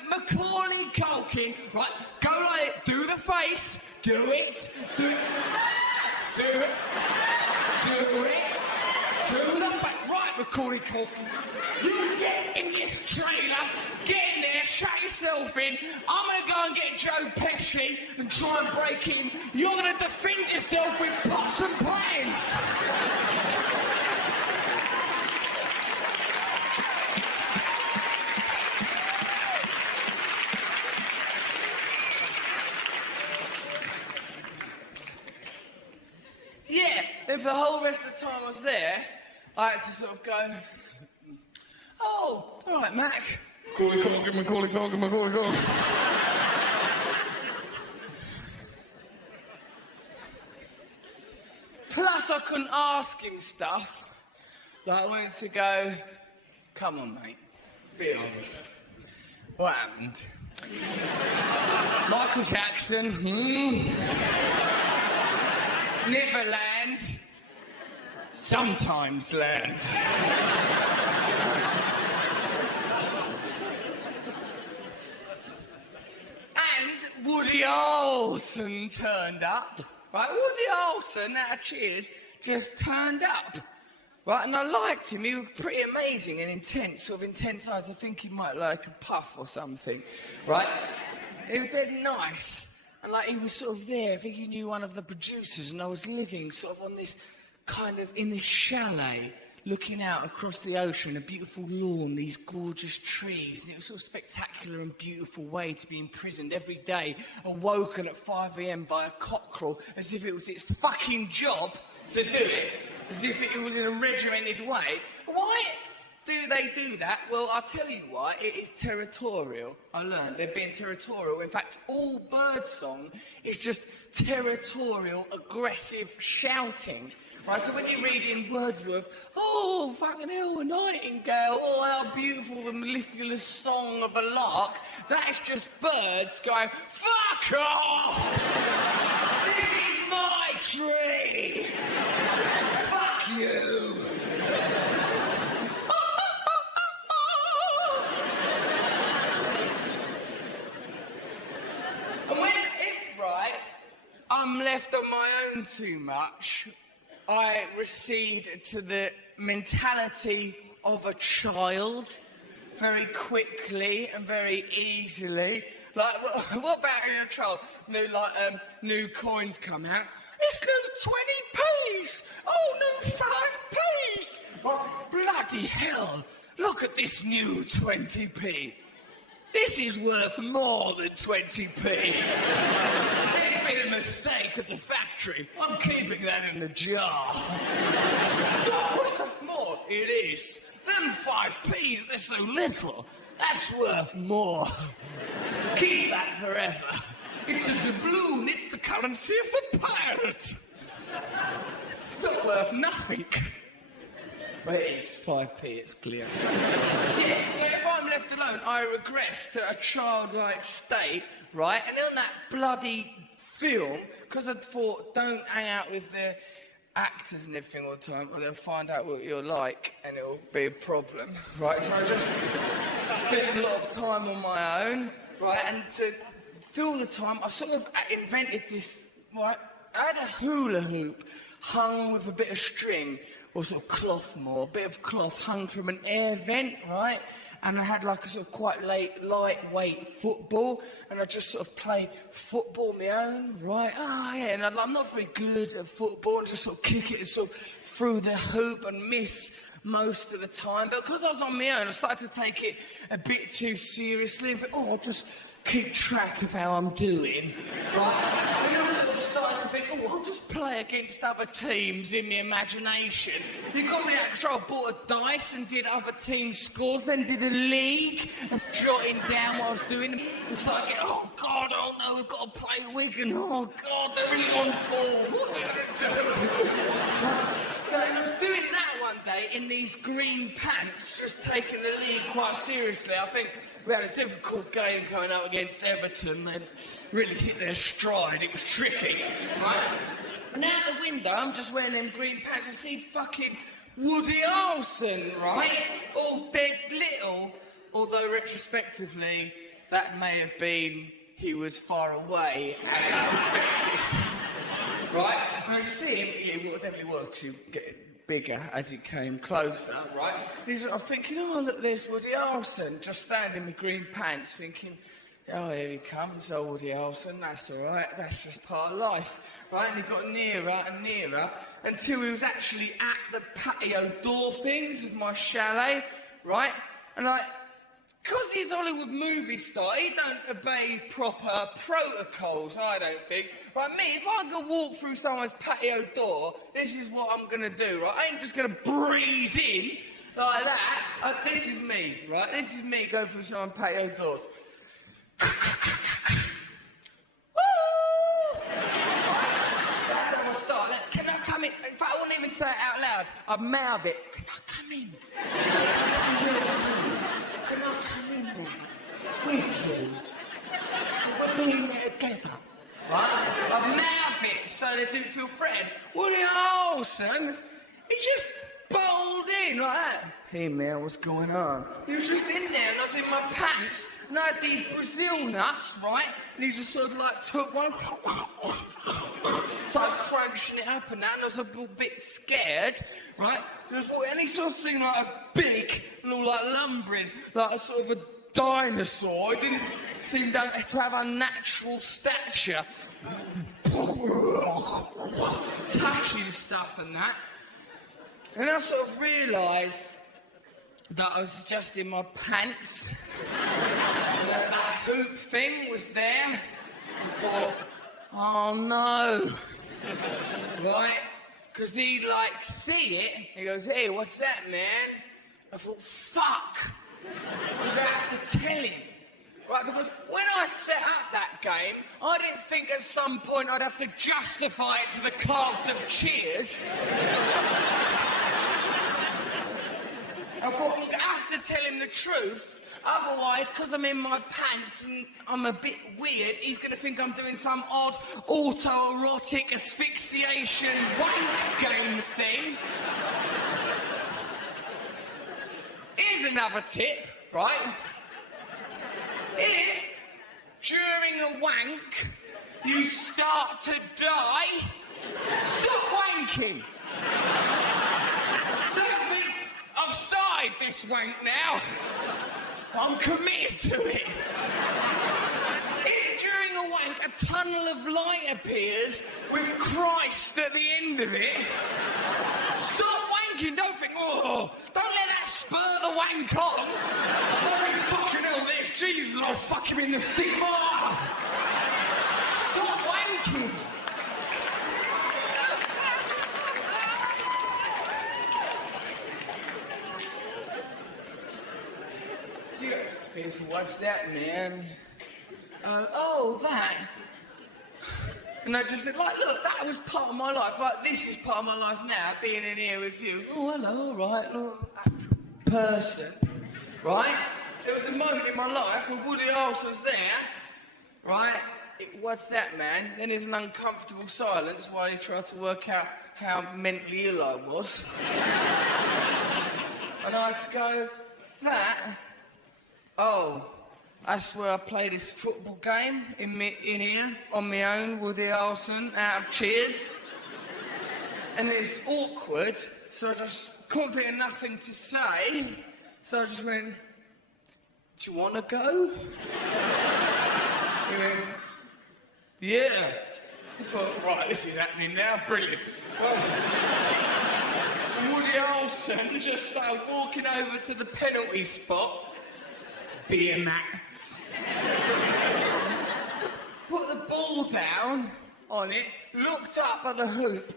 Macaulay Culkin. Right, go like it. Do the face. Do it. Do it. Do it. Do it. Do the face. Right, Macaulay Culkin. You get in this trailer, get in there, shut yourself in. I'm going to go and get Joe Pesci and try and break in. You're going to defend yourself with pots and pans. Yeah, and for the whole rest of the time I was there, I had to sort of go, "Oh, all right, Mac." Macaulay Culkin, Macaulay Culkin, Macaulay Culkin. Plus, I couldn't ask him stuff. Like, I wanted to go, "Come on, mate, be honest. What happened?" Michael Jackson, Neverland, sometimes land. And Woody Harrelson turned up. Right, Woody Harrelson out of Cheers just turned up. Right, and I liked him. He was pretty amazing and intense, sort of intense eyes. I think he might like a puff or something. Right? He was dead nice. And like he was sort of there, I think he knew one of the producers, and I was living sort of on this kind of, in this chalet, looking out across the ocean, a beautiful lawn, these gorgeous trees, and it was sort of spectacular and beautiful way to be imprisoned every day, awoken at 5 a.m. by a cockerel, as if it was its fucking job to do it, as if it was in a regimented way. Why do they do that? Well, I'll tell you why. It is territorial. I learned they're being territorial. In fact, all birdsong is just territorial, aggressive shouting. Right, so when you read in Wordsworth, "Oh, fucking hell, a nightingale, oh, how beautiful the mellifluous song of a lark," that is just birds going, "Fuck off! This is my tree! Fuck you!" And I'm left on my own too much, I recede to the mentality of a child very quickly and very easily. Like, what about in a child? New coins come out. It's new 20p's! Oh, new 5p's! Oh, bloody hell! Look at this new 20p. This is worth more than 20p. There's been a mistake at the factory. I'm keeping that in the jar. It's not worth more. It is. Them 5p's, they're so little. That's worth more. Keep that forever. It's a doubloon. It's the currency of the pirate. It's not worth nothing. But it is 5p, it's clear. Yeah, so if I'm left alone, I regress to a childlike state, right? And on that bloody film, because I thought, don't hang out with the actors and everything all the time, or they'll find out what you're like, and it'll be a problem, right? So I just spent a lot of time on my own, right? And to fill the time, I sort of invented this, right, I had a hula hoop hung with a bit of string, or sort of cloth more, a bit of cloth hung from an air vent, right? And I had like a sort of quite lightweight football, and I just sort of played football on my own, right? Oh, yeah, and I'm not very good at football, and just sort of kick it sort of through the hoop and miss most of the time. But because I was on my own, I started to take it a bit too seriously and think, oh, I'll just keep track of how I'm doing, right? And I sort of started to think, oh, I'll just play against other teams in my imagination. You got me out, I bought a dice and did other teams' scores, then did a league of jotting down what I was doing. It's like, oh, God, oh, no, we've got to play Wigan. Oh, God, they're really on form. What are we going to do? And I was doing that one day in these green pants, just taking the league quite seriously. I think we had a difficult game coming up against Everton. They really hit their stride. It was tricky, right? And out the window, I'm just wearing them green pants and see fucking Woody Harrelson, right? All dead little, although retrospectively, that may have been he was far away at his perspective. Right? And I see him, he definitely was, because he get bigger as he came closer, right? I'm thinking, oh, look, there's Woody Harrelson, just standing in my green pants, thinking, oh, here he comes, oh, Woody Harrelson, that's all right, that's just part of life, right? And he got nearer and nearer until he was actually at the patio door things of my chalet, right? And because he's a Hollywood movie star, he don't obey proper protocols, I don't think. Right, me, if I go walk through someone's patio door, this is what I'm going to do, right? I ain't just going to breeze in like that. This is me, right? This is me going through someone's patio doors. That's how I start. Can I come in? In fact, I wouldn't even say it out loud. I'd mouth it. Can I come in? Can I come in now? With you? We're being there together, right? I'd mouth it so they didn't feel threatened. Woody Harrelson, he just bowled in like that. Hey man, what's going on? He was just in there and I was in my pants and I had these Brazil nuts, right? And he just sort of like took one, started crunching it up and that, and I was a little bit scared, right? And he sort of seemed like a big and all like lumbering, like a sort of a dinosaur. He didn't seem to have a natural stature. Touching stuff and that. And I sort of realised that I was just in my pants. And that hoop thing was there. I thought, oh no. Right? Because he'd like see it. He goes, hey, what's that, man? I thought, fuck. I'm going to have to tell him. Right, because when I set up that game, I didn't think at some point I'd have to justify it to the cast of Cheers. I thought, I'm going to have to tell him the truth. Otherwise, because I'm in my pants and I'm a bit weird, he's going to think I'm doing some odd autoerotic asphyxiation wank game thing. Here's another tip, right? If, during a wank, you start to die, stop wanking. Don't think, I've started this wank now. I'm committed to it. If during a wank a tunnel of light appears with Christ at the end of it, stop wanking. Don't think, oh, don't let that spur the wank on. Don't think, fucking hell, there's Jesus, I'll fuck him in the stigma. Stop wanking. So what's that, man? Oh, that. And I just think, like, look, that was part of my life. Like, this is part of my life now, being in here with you. Oh, hello, all right, look, person, right? There was a moment in my life when Woody Harrelson's there, right? What's that, man? Then there's an uncomfortable silence while he tried to work out how mentally ill I was. And I had to go, that? Oh, That's where I play this football game in here, on my own, Woody Harrelson, out of Cheers. And it's awkward, so I just couldn't think of nothing to say. So I just went, do you want to go? He went, yeah. I thought, right, this is happening now, brilliant. Well, Woody Harrelson just started walking over to the penalty spot, being that. Put the ball down on it, looked up at the hoop,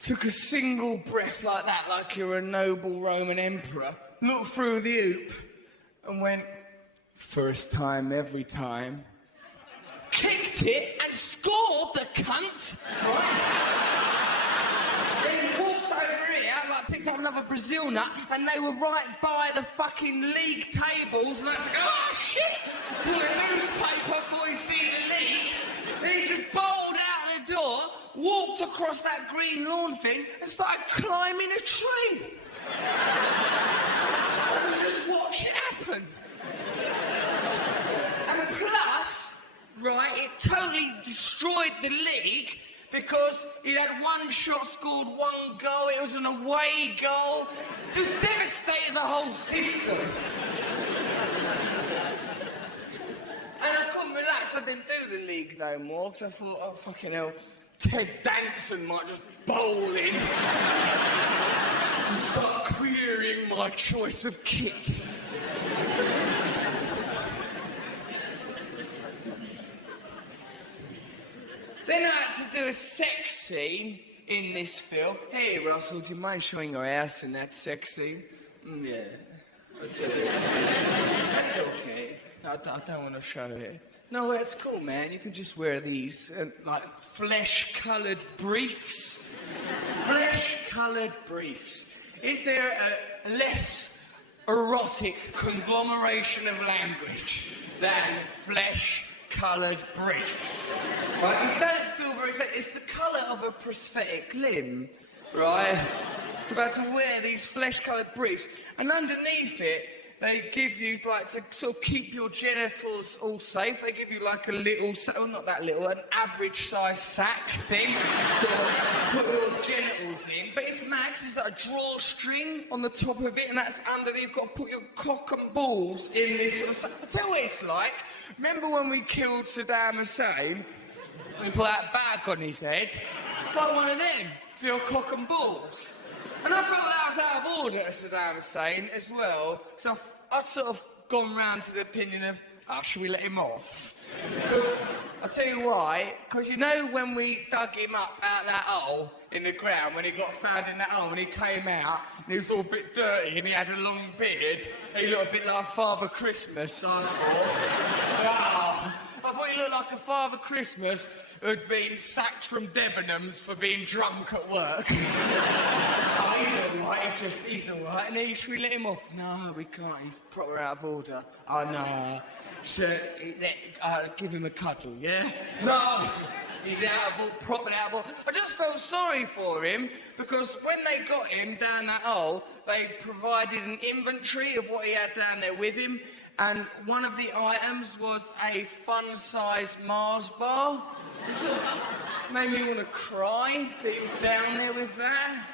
took a single breath like that, like you're a noble Roman emperor, looked through the hoop and went, first time, every time. Kicked it and scored, the cunt! Right? Then walked over here, like picked up another Brazil nut, and they were right by the fucking league tables, and I had to go, oh shit! Pull a newspaper before he seen the league. Then he just bowled out the door, walked across that green lawn thing, and started climbing a tree. I just watch it happen. And plus, right, it totally destroyed the league because he had one shot, scored one goal, it was an away goal. Just devastated the whole system. And I couldn't relax, I didn't do the league no more, because I thought, oh, fucking hell, Ted Danson might just bowl in and start querying my choice of kit. Then I had to do a sex scene in this film. Hey, Russell, do you mind showing your ass in that sex scene? Yeah, I'll do it. That's okay. I don't want to show it. No, that's cool, man. You can just wear these, like, flesh-coloured briefs. Flesh-coloured briefs. Is there a less erotic conglomeration of language than flesh-coloured briefs? Right? You don't feel very safe. It's the colour of a prosthetic limb, right? It's about to wear these flesh-coloured briefs, and underneath it, they give you, like, to sort of keep your genitals all safe, they give you, like, a little, well, not that little, an average-sized sack thing to put your genitals in. But it's Max, it's like a drawstring on the top of it, and that's underneath. You've got to put your cock and balls in this sort of sack. I'll tell you what it's like. Remember when we killed Saddam Hussein? We put that bag on his head? It's like one of them, for your cock and balls. And I felt that was out of order, Saddam Hussein, as well. So I've sort of gone round to the opinion of, oh, should we let him off? Because, I'll tell you why, because you know when we dug him up out that hole in the ground, when he got found in that hole and he came out, and he was all a bit dirty and he had a long beard, he looked a bit like Father Christmas, I thought. I thought he looked like a Father Christmas who'd been sacked from Debenhams for being drunk at work. Oh, he's all right, he's all right. And should we let him off? No, we can't, he's proper out of order. Oh, no. So, give him a cuddle, yeah? No, he's proper out of order. I just felt sorry for him, because when they got him down that hole, they provided an inventory of what he had down there with him, and one of the items was a fun-sized Mars bar. It sort of made me want to cry that he was down there with that.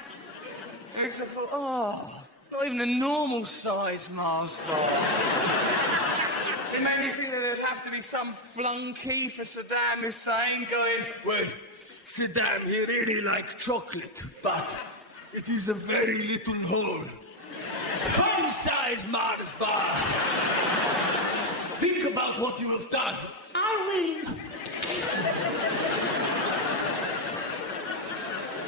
Because I thought, oh, not even a normal-sized Mars bar. It made me think that there'd have to be some flunky for Saddam Hussein going, well, Saddam, he really likes chocolate, but it is a very little hole. Fun-sized Mars bar. Think about what you have done. I will.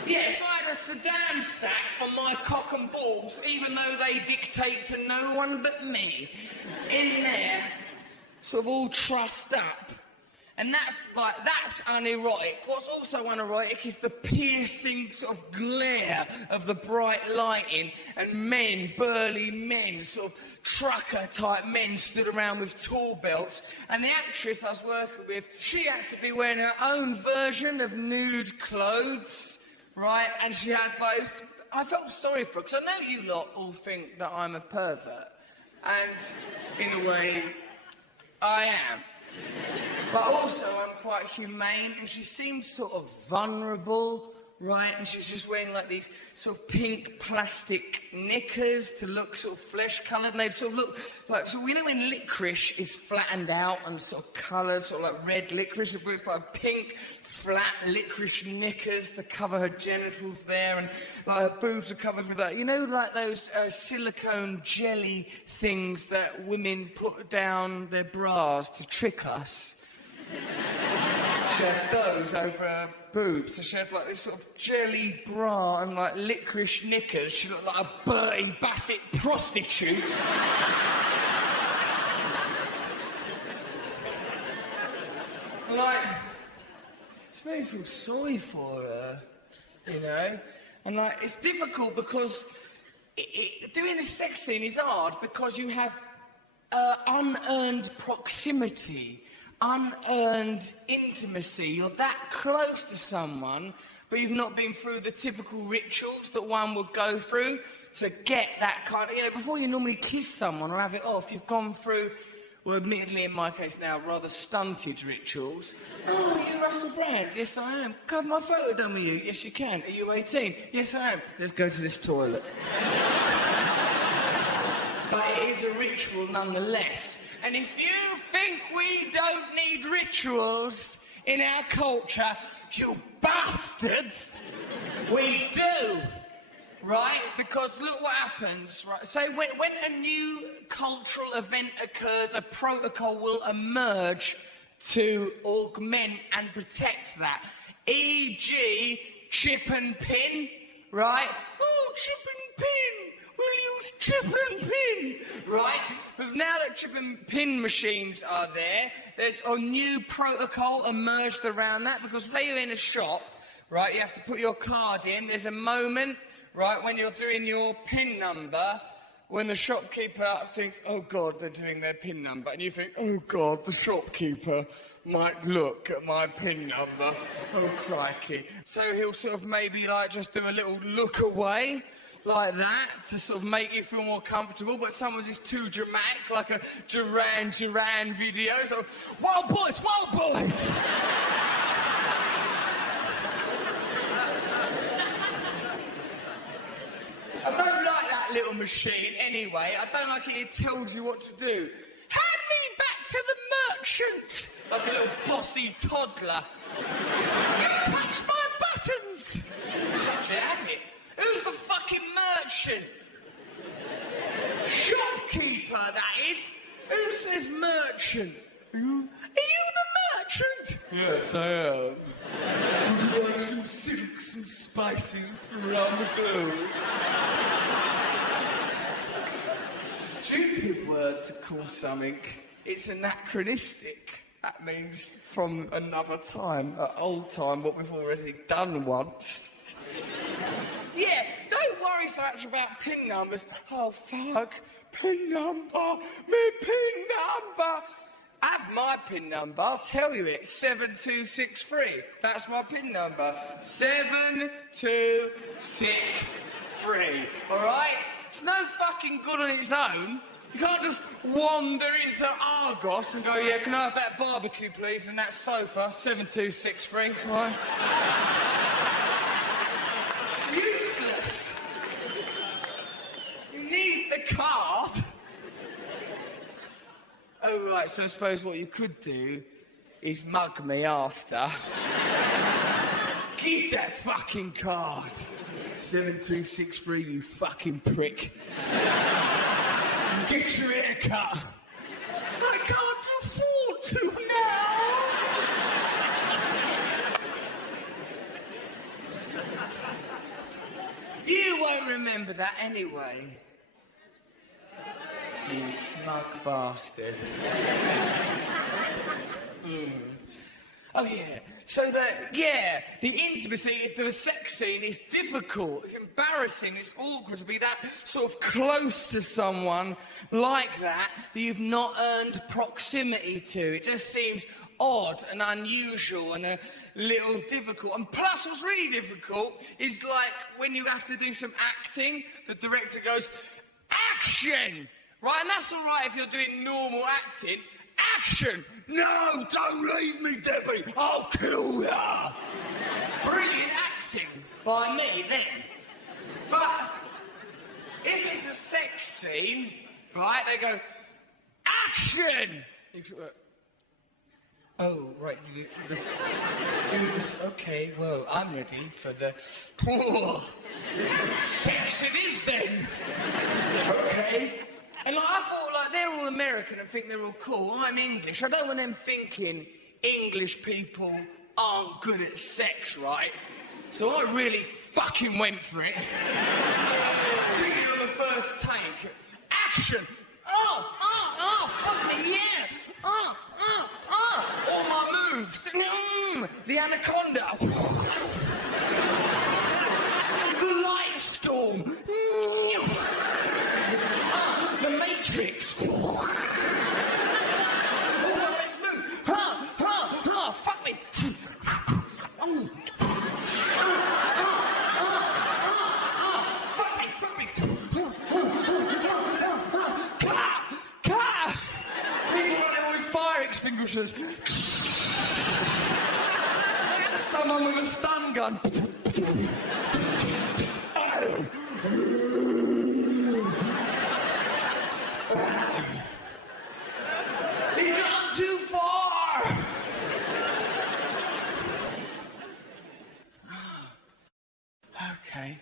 Yes, I had a Saddam sack on my cock and balls, even though they dictate to no one but me. In there, sort of all trussed up. And that's unerotic. What's also unerotic is the piercing sort of glare of the bright lighting and men, burly men, sort of trucker-type men stood around with tool belts. And the actress I was working with, she had to be wearing her own version of nude clothes, right? And she had, like, I felt sorry for her, because I know you lot all think that I'm a pervert. And, in a way, I am. But also, I'm quite humane, and she seems sort of vulnerable, right? And she's just wearing like these sort of pink plastic knickers to look sort of flesh-coloured, and they sort of look like, so we know when licorice is flattened out and sort of coloured, sort of like red licorice, but it's like pink, flat licorice knickers to cover her genitals there, and like her boobs are covered with that. You know, like those silicone jelly things that women put down their bras to trick us? She had those over her boobs, so she had like this sort of jelly bra and like licorice knickers. She looked like a Bertie Bassett prostitute. Like, it's made me feel sorry for her, you know? And like, it's difficult because doing a sex scene is hard because you have unearned proximity. Unearned intimacy. You're that close to someone, but you've not been through the typical rituals that one would go through to get that kind of, you know, before you normally kiss someone or have it off, you've gone through, well, admittedly in my case now, rather stunted rituals. Oh, are you Russell Brand? Yes, I am. Can I have my photo done with you? Yes, you can. Are you 18? Yes, I am. Let's go to this toilet. But it is a ritual nonetheless. And if you think we don't need rituals in our culture, you bastards, we do, right? Because look what happens, right? So when a new cultural event occurs, a protocol will emerge to augment and protect that. E.g., chip and pin, right? Oh, chip and pin! We'll use chip and pin, right? But now that chip and pin machines are there, there's a new protocol emerged around that, because say you're in a shop, right, you have to put your card in, there's a moment, right, when you're doing your PIN number, when the shopkeeper thinks, oh God, they're doing their PIN number, and you think, oh God, the shopkeeper might look at my PIN number, oh crikey. So he'll sort of maybe like just do a little look away, like that, to sort of make you feel more comfortable, but sometimes it's too dramatic, like a Duran Duran video, so, wild boys, wild boys! I don't like that little machine anyway, I don't like it tells you what to do. Hand me back to the merchant! Like a little bossy toddler. You touched my buttons! You have it. Who's the fucking merchant? Shopkeeper, that is. Who says merchant? Are you the merchant? Yes, I am. Would you like some silks and spices from around the globe? Stupid word to call something. It's anachronistic. That means from another time, an old time, what we've already done once. Yeah, don't worry so much about PIN numbers. Oh, fuck. PIN number. My PIN number. Have my PIN number. I'll tell you it. 7263. That's my PIN number. 7263. All right? It's no fucking good on its own. You can't just wander into Argos and go, yeah, can I have that barbecue, please, and that sofa, 7263. All right? Useless. You need the card. Oh, right, so I suppose what you could do is mug me after. Give that fucking card. 7263, you fucking prick. Get your hair cut. I can't afford to now. You won't remember that anyway. You smug bastard. Oh yeah, so the intimacy, the sex scene is difficult, it's embarrassing, it's awkward to be that sort of close to someone like that you've not earned proximity to. It just seems odd and unusual and a little difficult. And plus what's really difficult is like when you have to do some acting, the director goes, action! Right, and that's all right if you're doing normal acting. action! No, don't leave me, Debbie! I'll kill ya! Brilliant acting by me then. But if it's a sex scene, right, they go, action! Oh, right, do this, okay, well, I'm ready for the... Oh, sex it is then! Okay. And like, I thought, like, they're all American and think they're all cool. I'm English. I don't want them thinking English people aren't good at sex, right? So I really fucking went for it. Took it on the first take. Action! Fuck me, yeah! All my moves. The anaconda. The light storm. The Matrix. All my best moves. Fuck me. Fuck me. People run out with fire extinguishers. Someone with a stun gun. He's gone too far. Okay.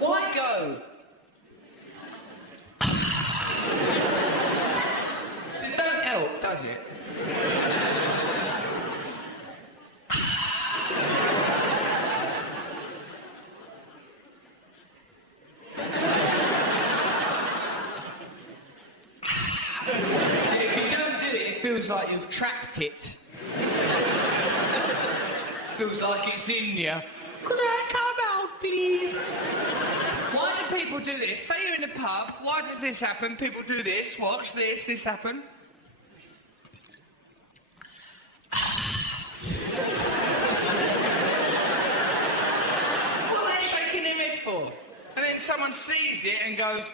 Why go? It don't help, does it? If you don't do it, it feels like you've trapped it. Feels like it's in you. Could I come out, please? Why do people do this? Say you're in a pub, why does this happen? People do this, watch this happen. What are they shaking their head for? And then someone sees it and goes...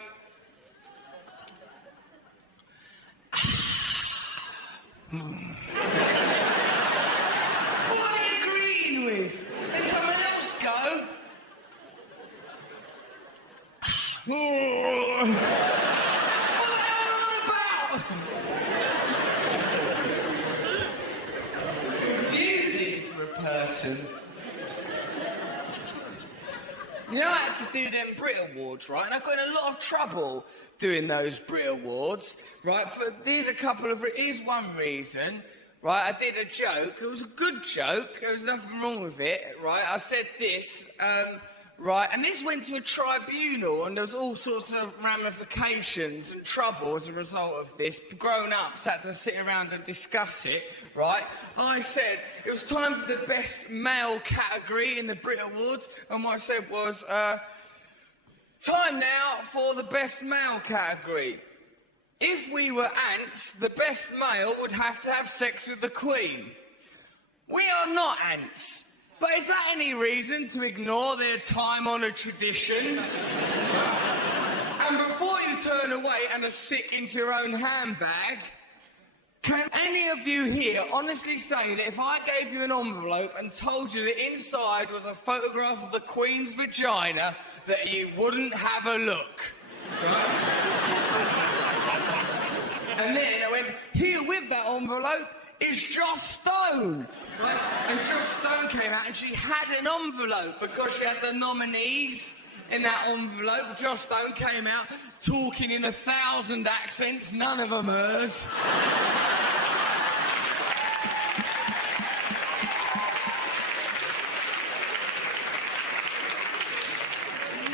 What are they agreeing with? Then someone else go... What the hell are they on about? Confusing for a person. You know, I had to do them Brit Awards, right? And I got in a lot of trouble doing those Brit Awards, right? Here's one reason, right? I did a joke. It was a good joke. There was nothing wrong with it, right? I said this, right? And this went to a tribunal, and there was all sorts of ramifications and trouble as a result of this. Grown-ups had to sit around and discuss it, right? I said it was time for the best male category in the Brit Awards, and what I said was, time now for the best male category. If we were ants, the best male would have to have sex with the Queen. We are not ants. But is that any reason to ignore their time-honoured traditions? And before you turn away and are sick into your own handbag, can any of you here honestly say that if I gave you an envelope and told you that inside was a photograph of the Queen's vagina, that you wouldn't have a look? Right? And then I went, here with that envelope is Joss Stone. Right? And Joss Stone came out and she had an envelope because she had the nominees in that envelope. Joss Stone came out talking in 1,000 accents, none of them hers.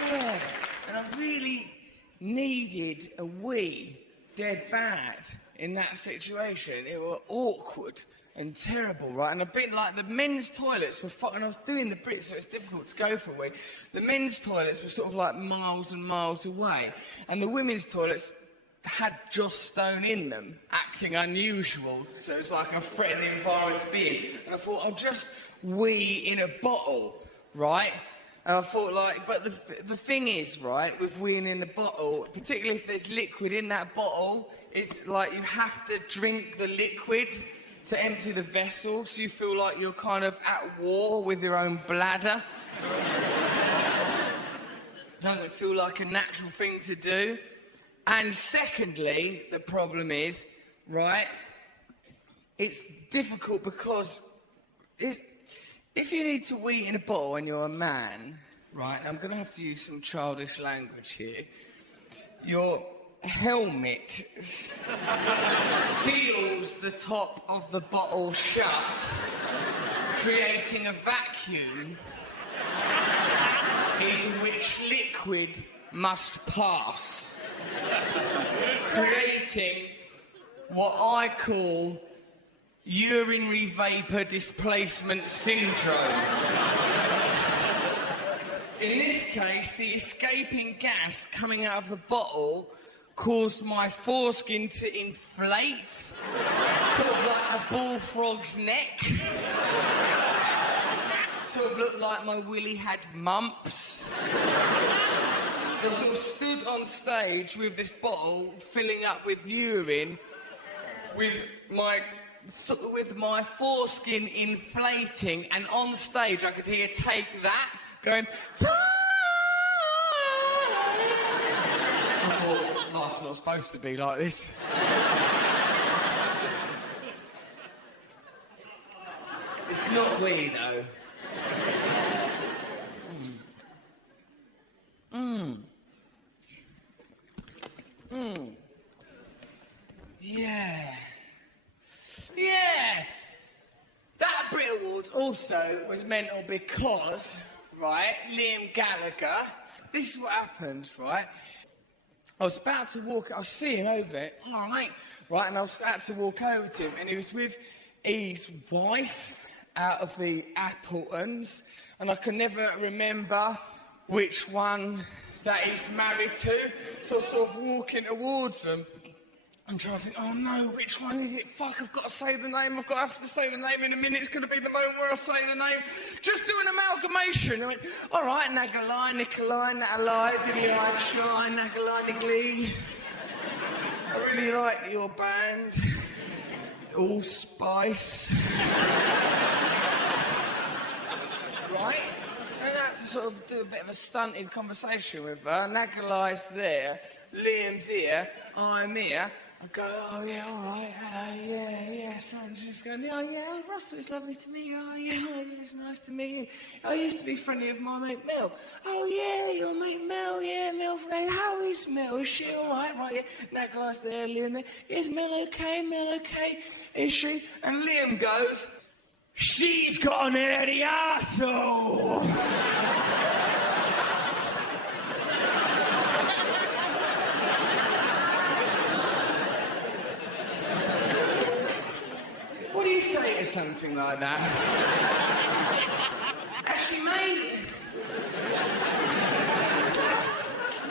Yeah, and I really needed a wee dead bad in that situation. It was awkward and terrible, right? And I've been like, the men's toilets were fucking... I was doing the Brits, so it's difficult to go for a wee. The men's toilets were sort of like miles and miles away. And the women's toilets had Joss Stone in them, acting unusual, so it's like a threatening environment to be in. And I thought, I'll just wee in a bottle, right? And I thought, like, but the thing is, right, with weeing in the bottle, particularly if there's liquid in that bottle, it's like you have to drink the liquid to empty the vessel, so you feel like you're kind of at war with your own bladder. Doesn't feel like a natural thing to do. And secondly, the problem is, right, it's difficult because if you need to wee in a bottle and you're a man, right, I'm going to have to use some childish language here, your helmet seals the top of the bottle shut, creating a vacuum into which liquid must pass, creating what I call urinary vapour displacement syndrome. In this case, the escaping gas coming out of the bottle caused my foreskin to inflate, sort of like a bullfrog's neck. Sort of looked like my willy had mumps. I sort of stood on stage with this bottle filling up with urine, with my foreskin inflating, and on stage I could hear Take That going, "Time!" I thought, life's not supposed to be like this. It's not we, though. Yeah. Yeah! That Brit Awards also was mental because, right, Liam Gallagher, this is what happened, right? I was about to walk, I was seeing over it, all right, and I was about to walk over to him, and he was with his wife out of the Appletons, and I can never remember which one that he's married to, so I was sort of walking towards them. I'm trying to think, oh no, which one is it? Fuck, I've got to say the name, I've got to have to say the name in a minute, it's going to be the moment where I say the name. Just do an amalgamation. I went, all right, Nagalai, Nikolai, Natalai, Diddy-I, Shy, Nagalai, Nigli. I really like your band. Allspice. Right? And I had to sort of do a bit of a stunted conversation with her. Nagalai's there, Liam's here, I'm here. I go, oh yeah, all right, hello, yeah, so I'm just going, oh yeah, Russell, it's lovely to meet you, oh yeah, it's nice to meet you. I used to be friendly with my mate Mel. Oh yeah, your mate Mel, yeah, Mel, how is Mel? Is she all right? Right, yeah, Nagalai's there, Liam there. Is Mel okay? Is she? And Liam goes, she's got an hairy arsehole. What do you say to something like that? Actually, mate,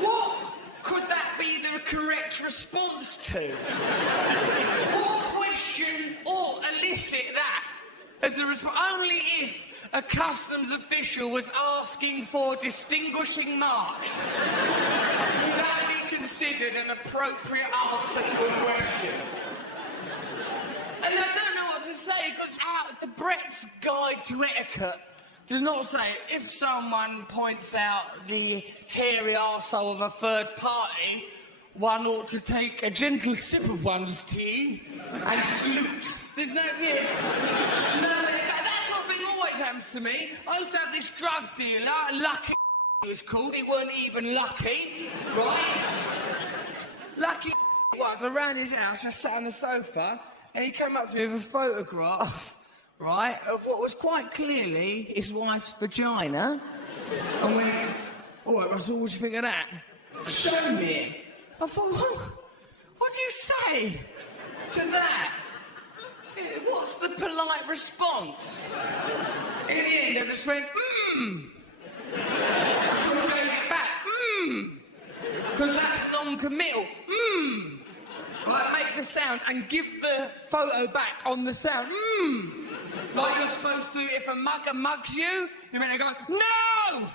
what could that be the correct response to? What question ought elicit that as the response? Only if a customs official was asking for distinguishing marks would that be considered an appropriate answer to a question. And I don't know what to say, because the Brett's Guide to Etiquette does not say if someone points out the hairy arsehole of a third party, one ought to take a gentle sip of one's tea and salute. There's no... Yeah. No, that sort of thing always happens to me. I used to have this drug dealer, Lucky he was called, he weren't even lucky, right? Lucky was around his house, just sat on the sofa, and he came up to me with a photograph, right, of what was quite clearly his wife's vagina. And went, all right, Russell, what do you think of that? Show me it. I thought, what do you say to that? What's the polite response? In the end, I just went, So I gave it back, because that's non-committal, Right, make the sound and give the photo back on the sound. Like you're supposed to, if a mugger mugs you, you're meant to go, no!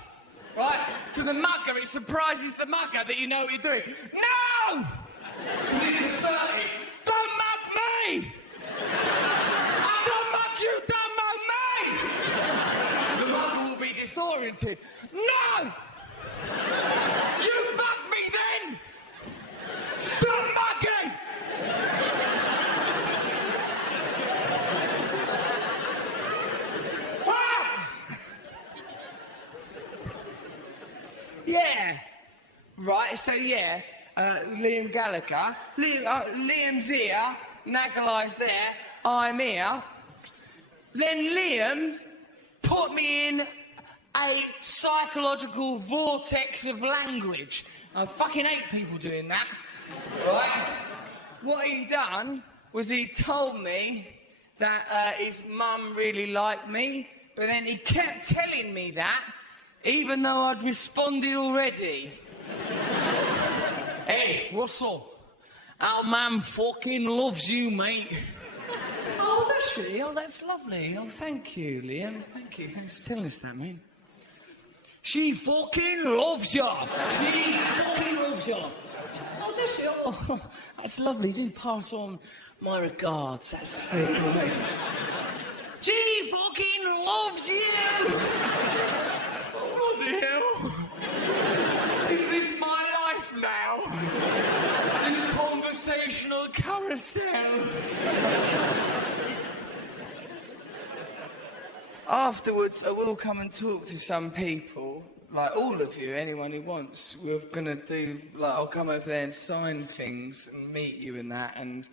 Right? To the mugger, it surprises the mugger that you know what you're doing. No! Because it's assertive. Don't mug me! I don't mug you, don't mug me! The mugger will be disoriented. No! You mug me then! Stop mugging! Ah! Yeah. Right, so yeah, Liam Gallagher. Liam's here, Nagalai's there, I'm here. Then Liam put me in a psychological vortex of language. I fucking hate people doing that. Right? What he done was he told me that his mum really liked me, but then he kept telling me that, even though I'd responded already. Hey, Russell, our mum fucking loves you, mate. Oh, does she? Oh, that's lovely. Oh, thank you, Liam. Thank you. Thanks for telling us that, mate. She fucking loves you. She fucking loves you. Oh, does she? Oh, that's lovely. Do pass on my regards. That's sweet, mate. She fucking loves you. Oh, bloody hell. Is this my life now? This conversational carousel. Afterwards, I will come and talk to some people, like all of you, anyone who wants. We're gonna do, like, I'll come over there and sign things and meet you in that, and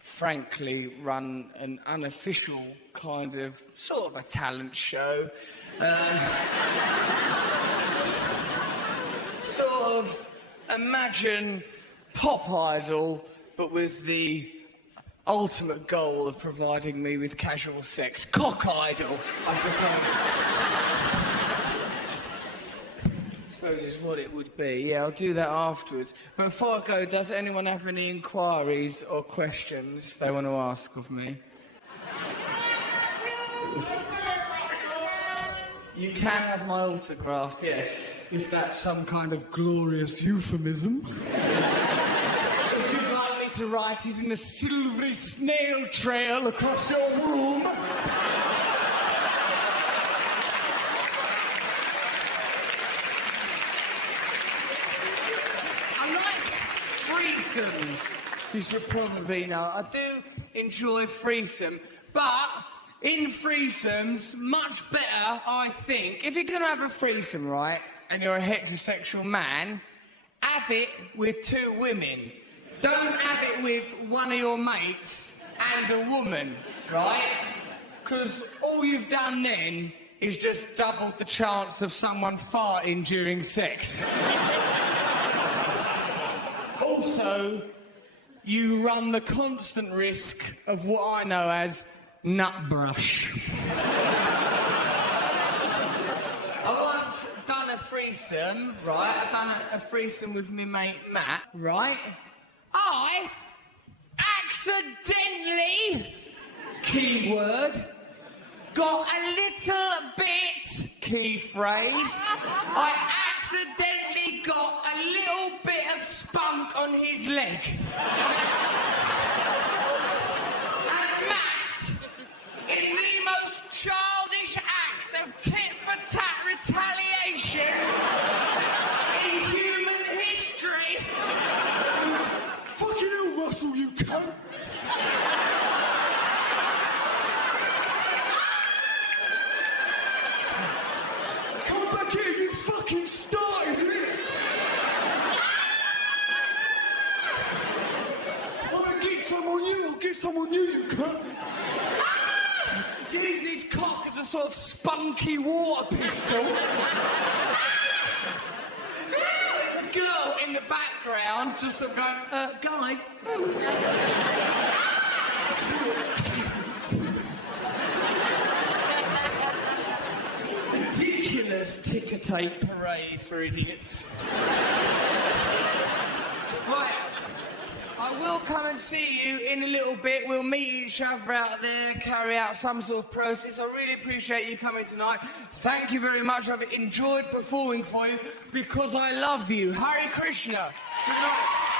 frankly, run an unofficial kind of, sort of a talent show. Sort of, imagine Pop Idol, but with the ultimate goal of providing me with casual sex. Cock Idol, I suppose is what it would be. Yeah, I'll do that afterwards. But before I go, does anyone have any inquiries or questions they want to ask of me? You can have my autograph, yes, if that's some kind of glorious euphemism. If you'd like me to write it in a silvery snail trail across your room. I like threesomes. You should probably know. I do enjoy threesome, but in threesomes, much better, I think, if you're going to have a threesome, right, and you're a heterosexual man, have it with two women. Don't have it with one of your mates and a woman, right? Because all you've done then is just doubled the chance of someone farting during sex. Also, you run the constant risk of what I know as nutbrush. I once done a threesome, right? I done a threesome with my mate Matt, right? I accidentally, keyword, got a little bit, key phrase, I accidentally got a little bit of spunk on his leg. And Matt, in the most childish act of tit-for-tat retaliation in human history. Fucking hell, Russell, you cunt! Come back here, you fucking started it! I'm gonna get some on you, I'll get some on you, you cunt! Using his cock as a sort of spunky water pistol. There's a girl in the background just sort of going, guys. Ridiculous ticker tape parade for idiots. Right. I I will come and see you in a little bit. We'll meet each other out there, carry out some sort of process. I really appreciate you coming tonight. Thank you very much. I've enjoyed performing for you because I love you. Hare Krishna. Good night.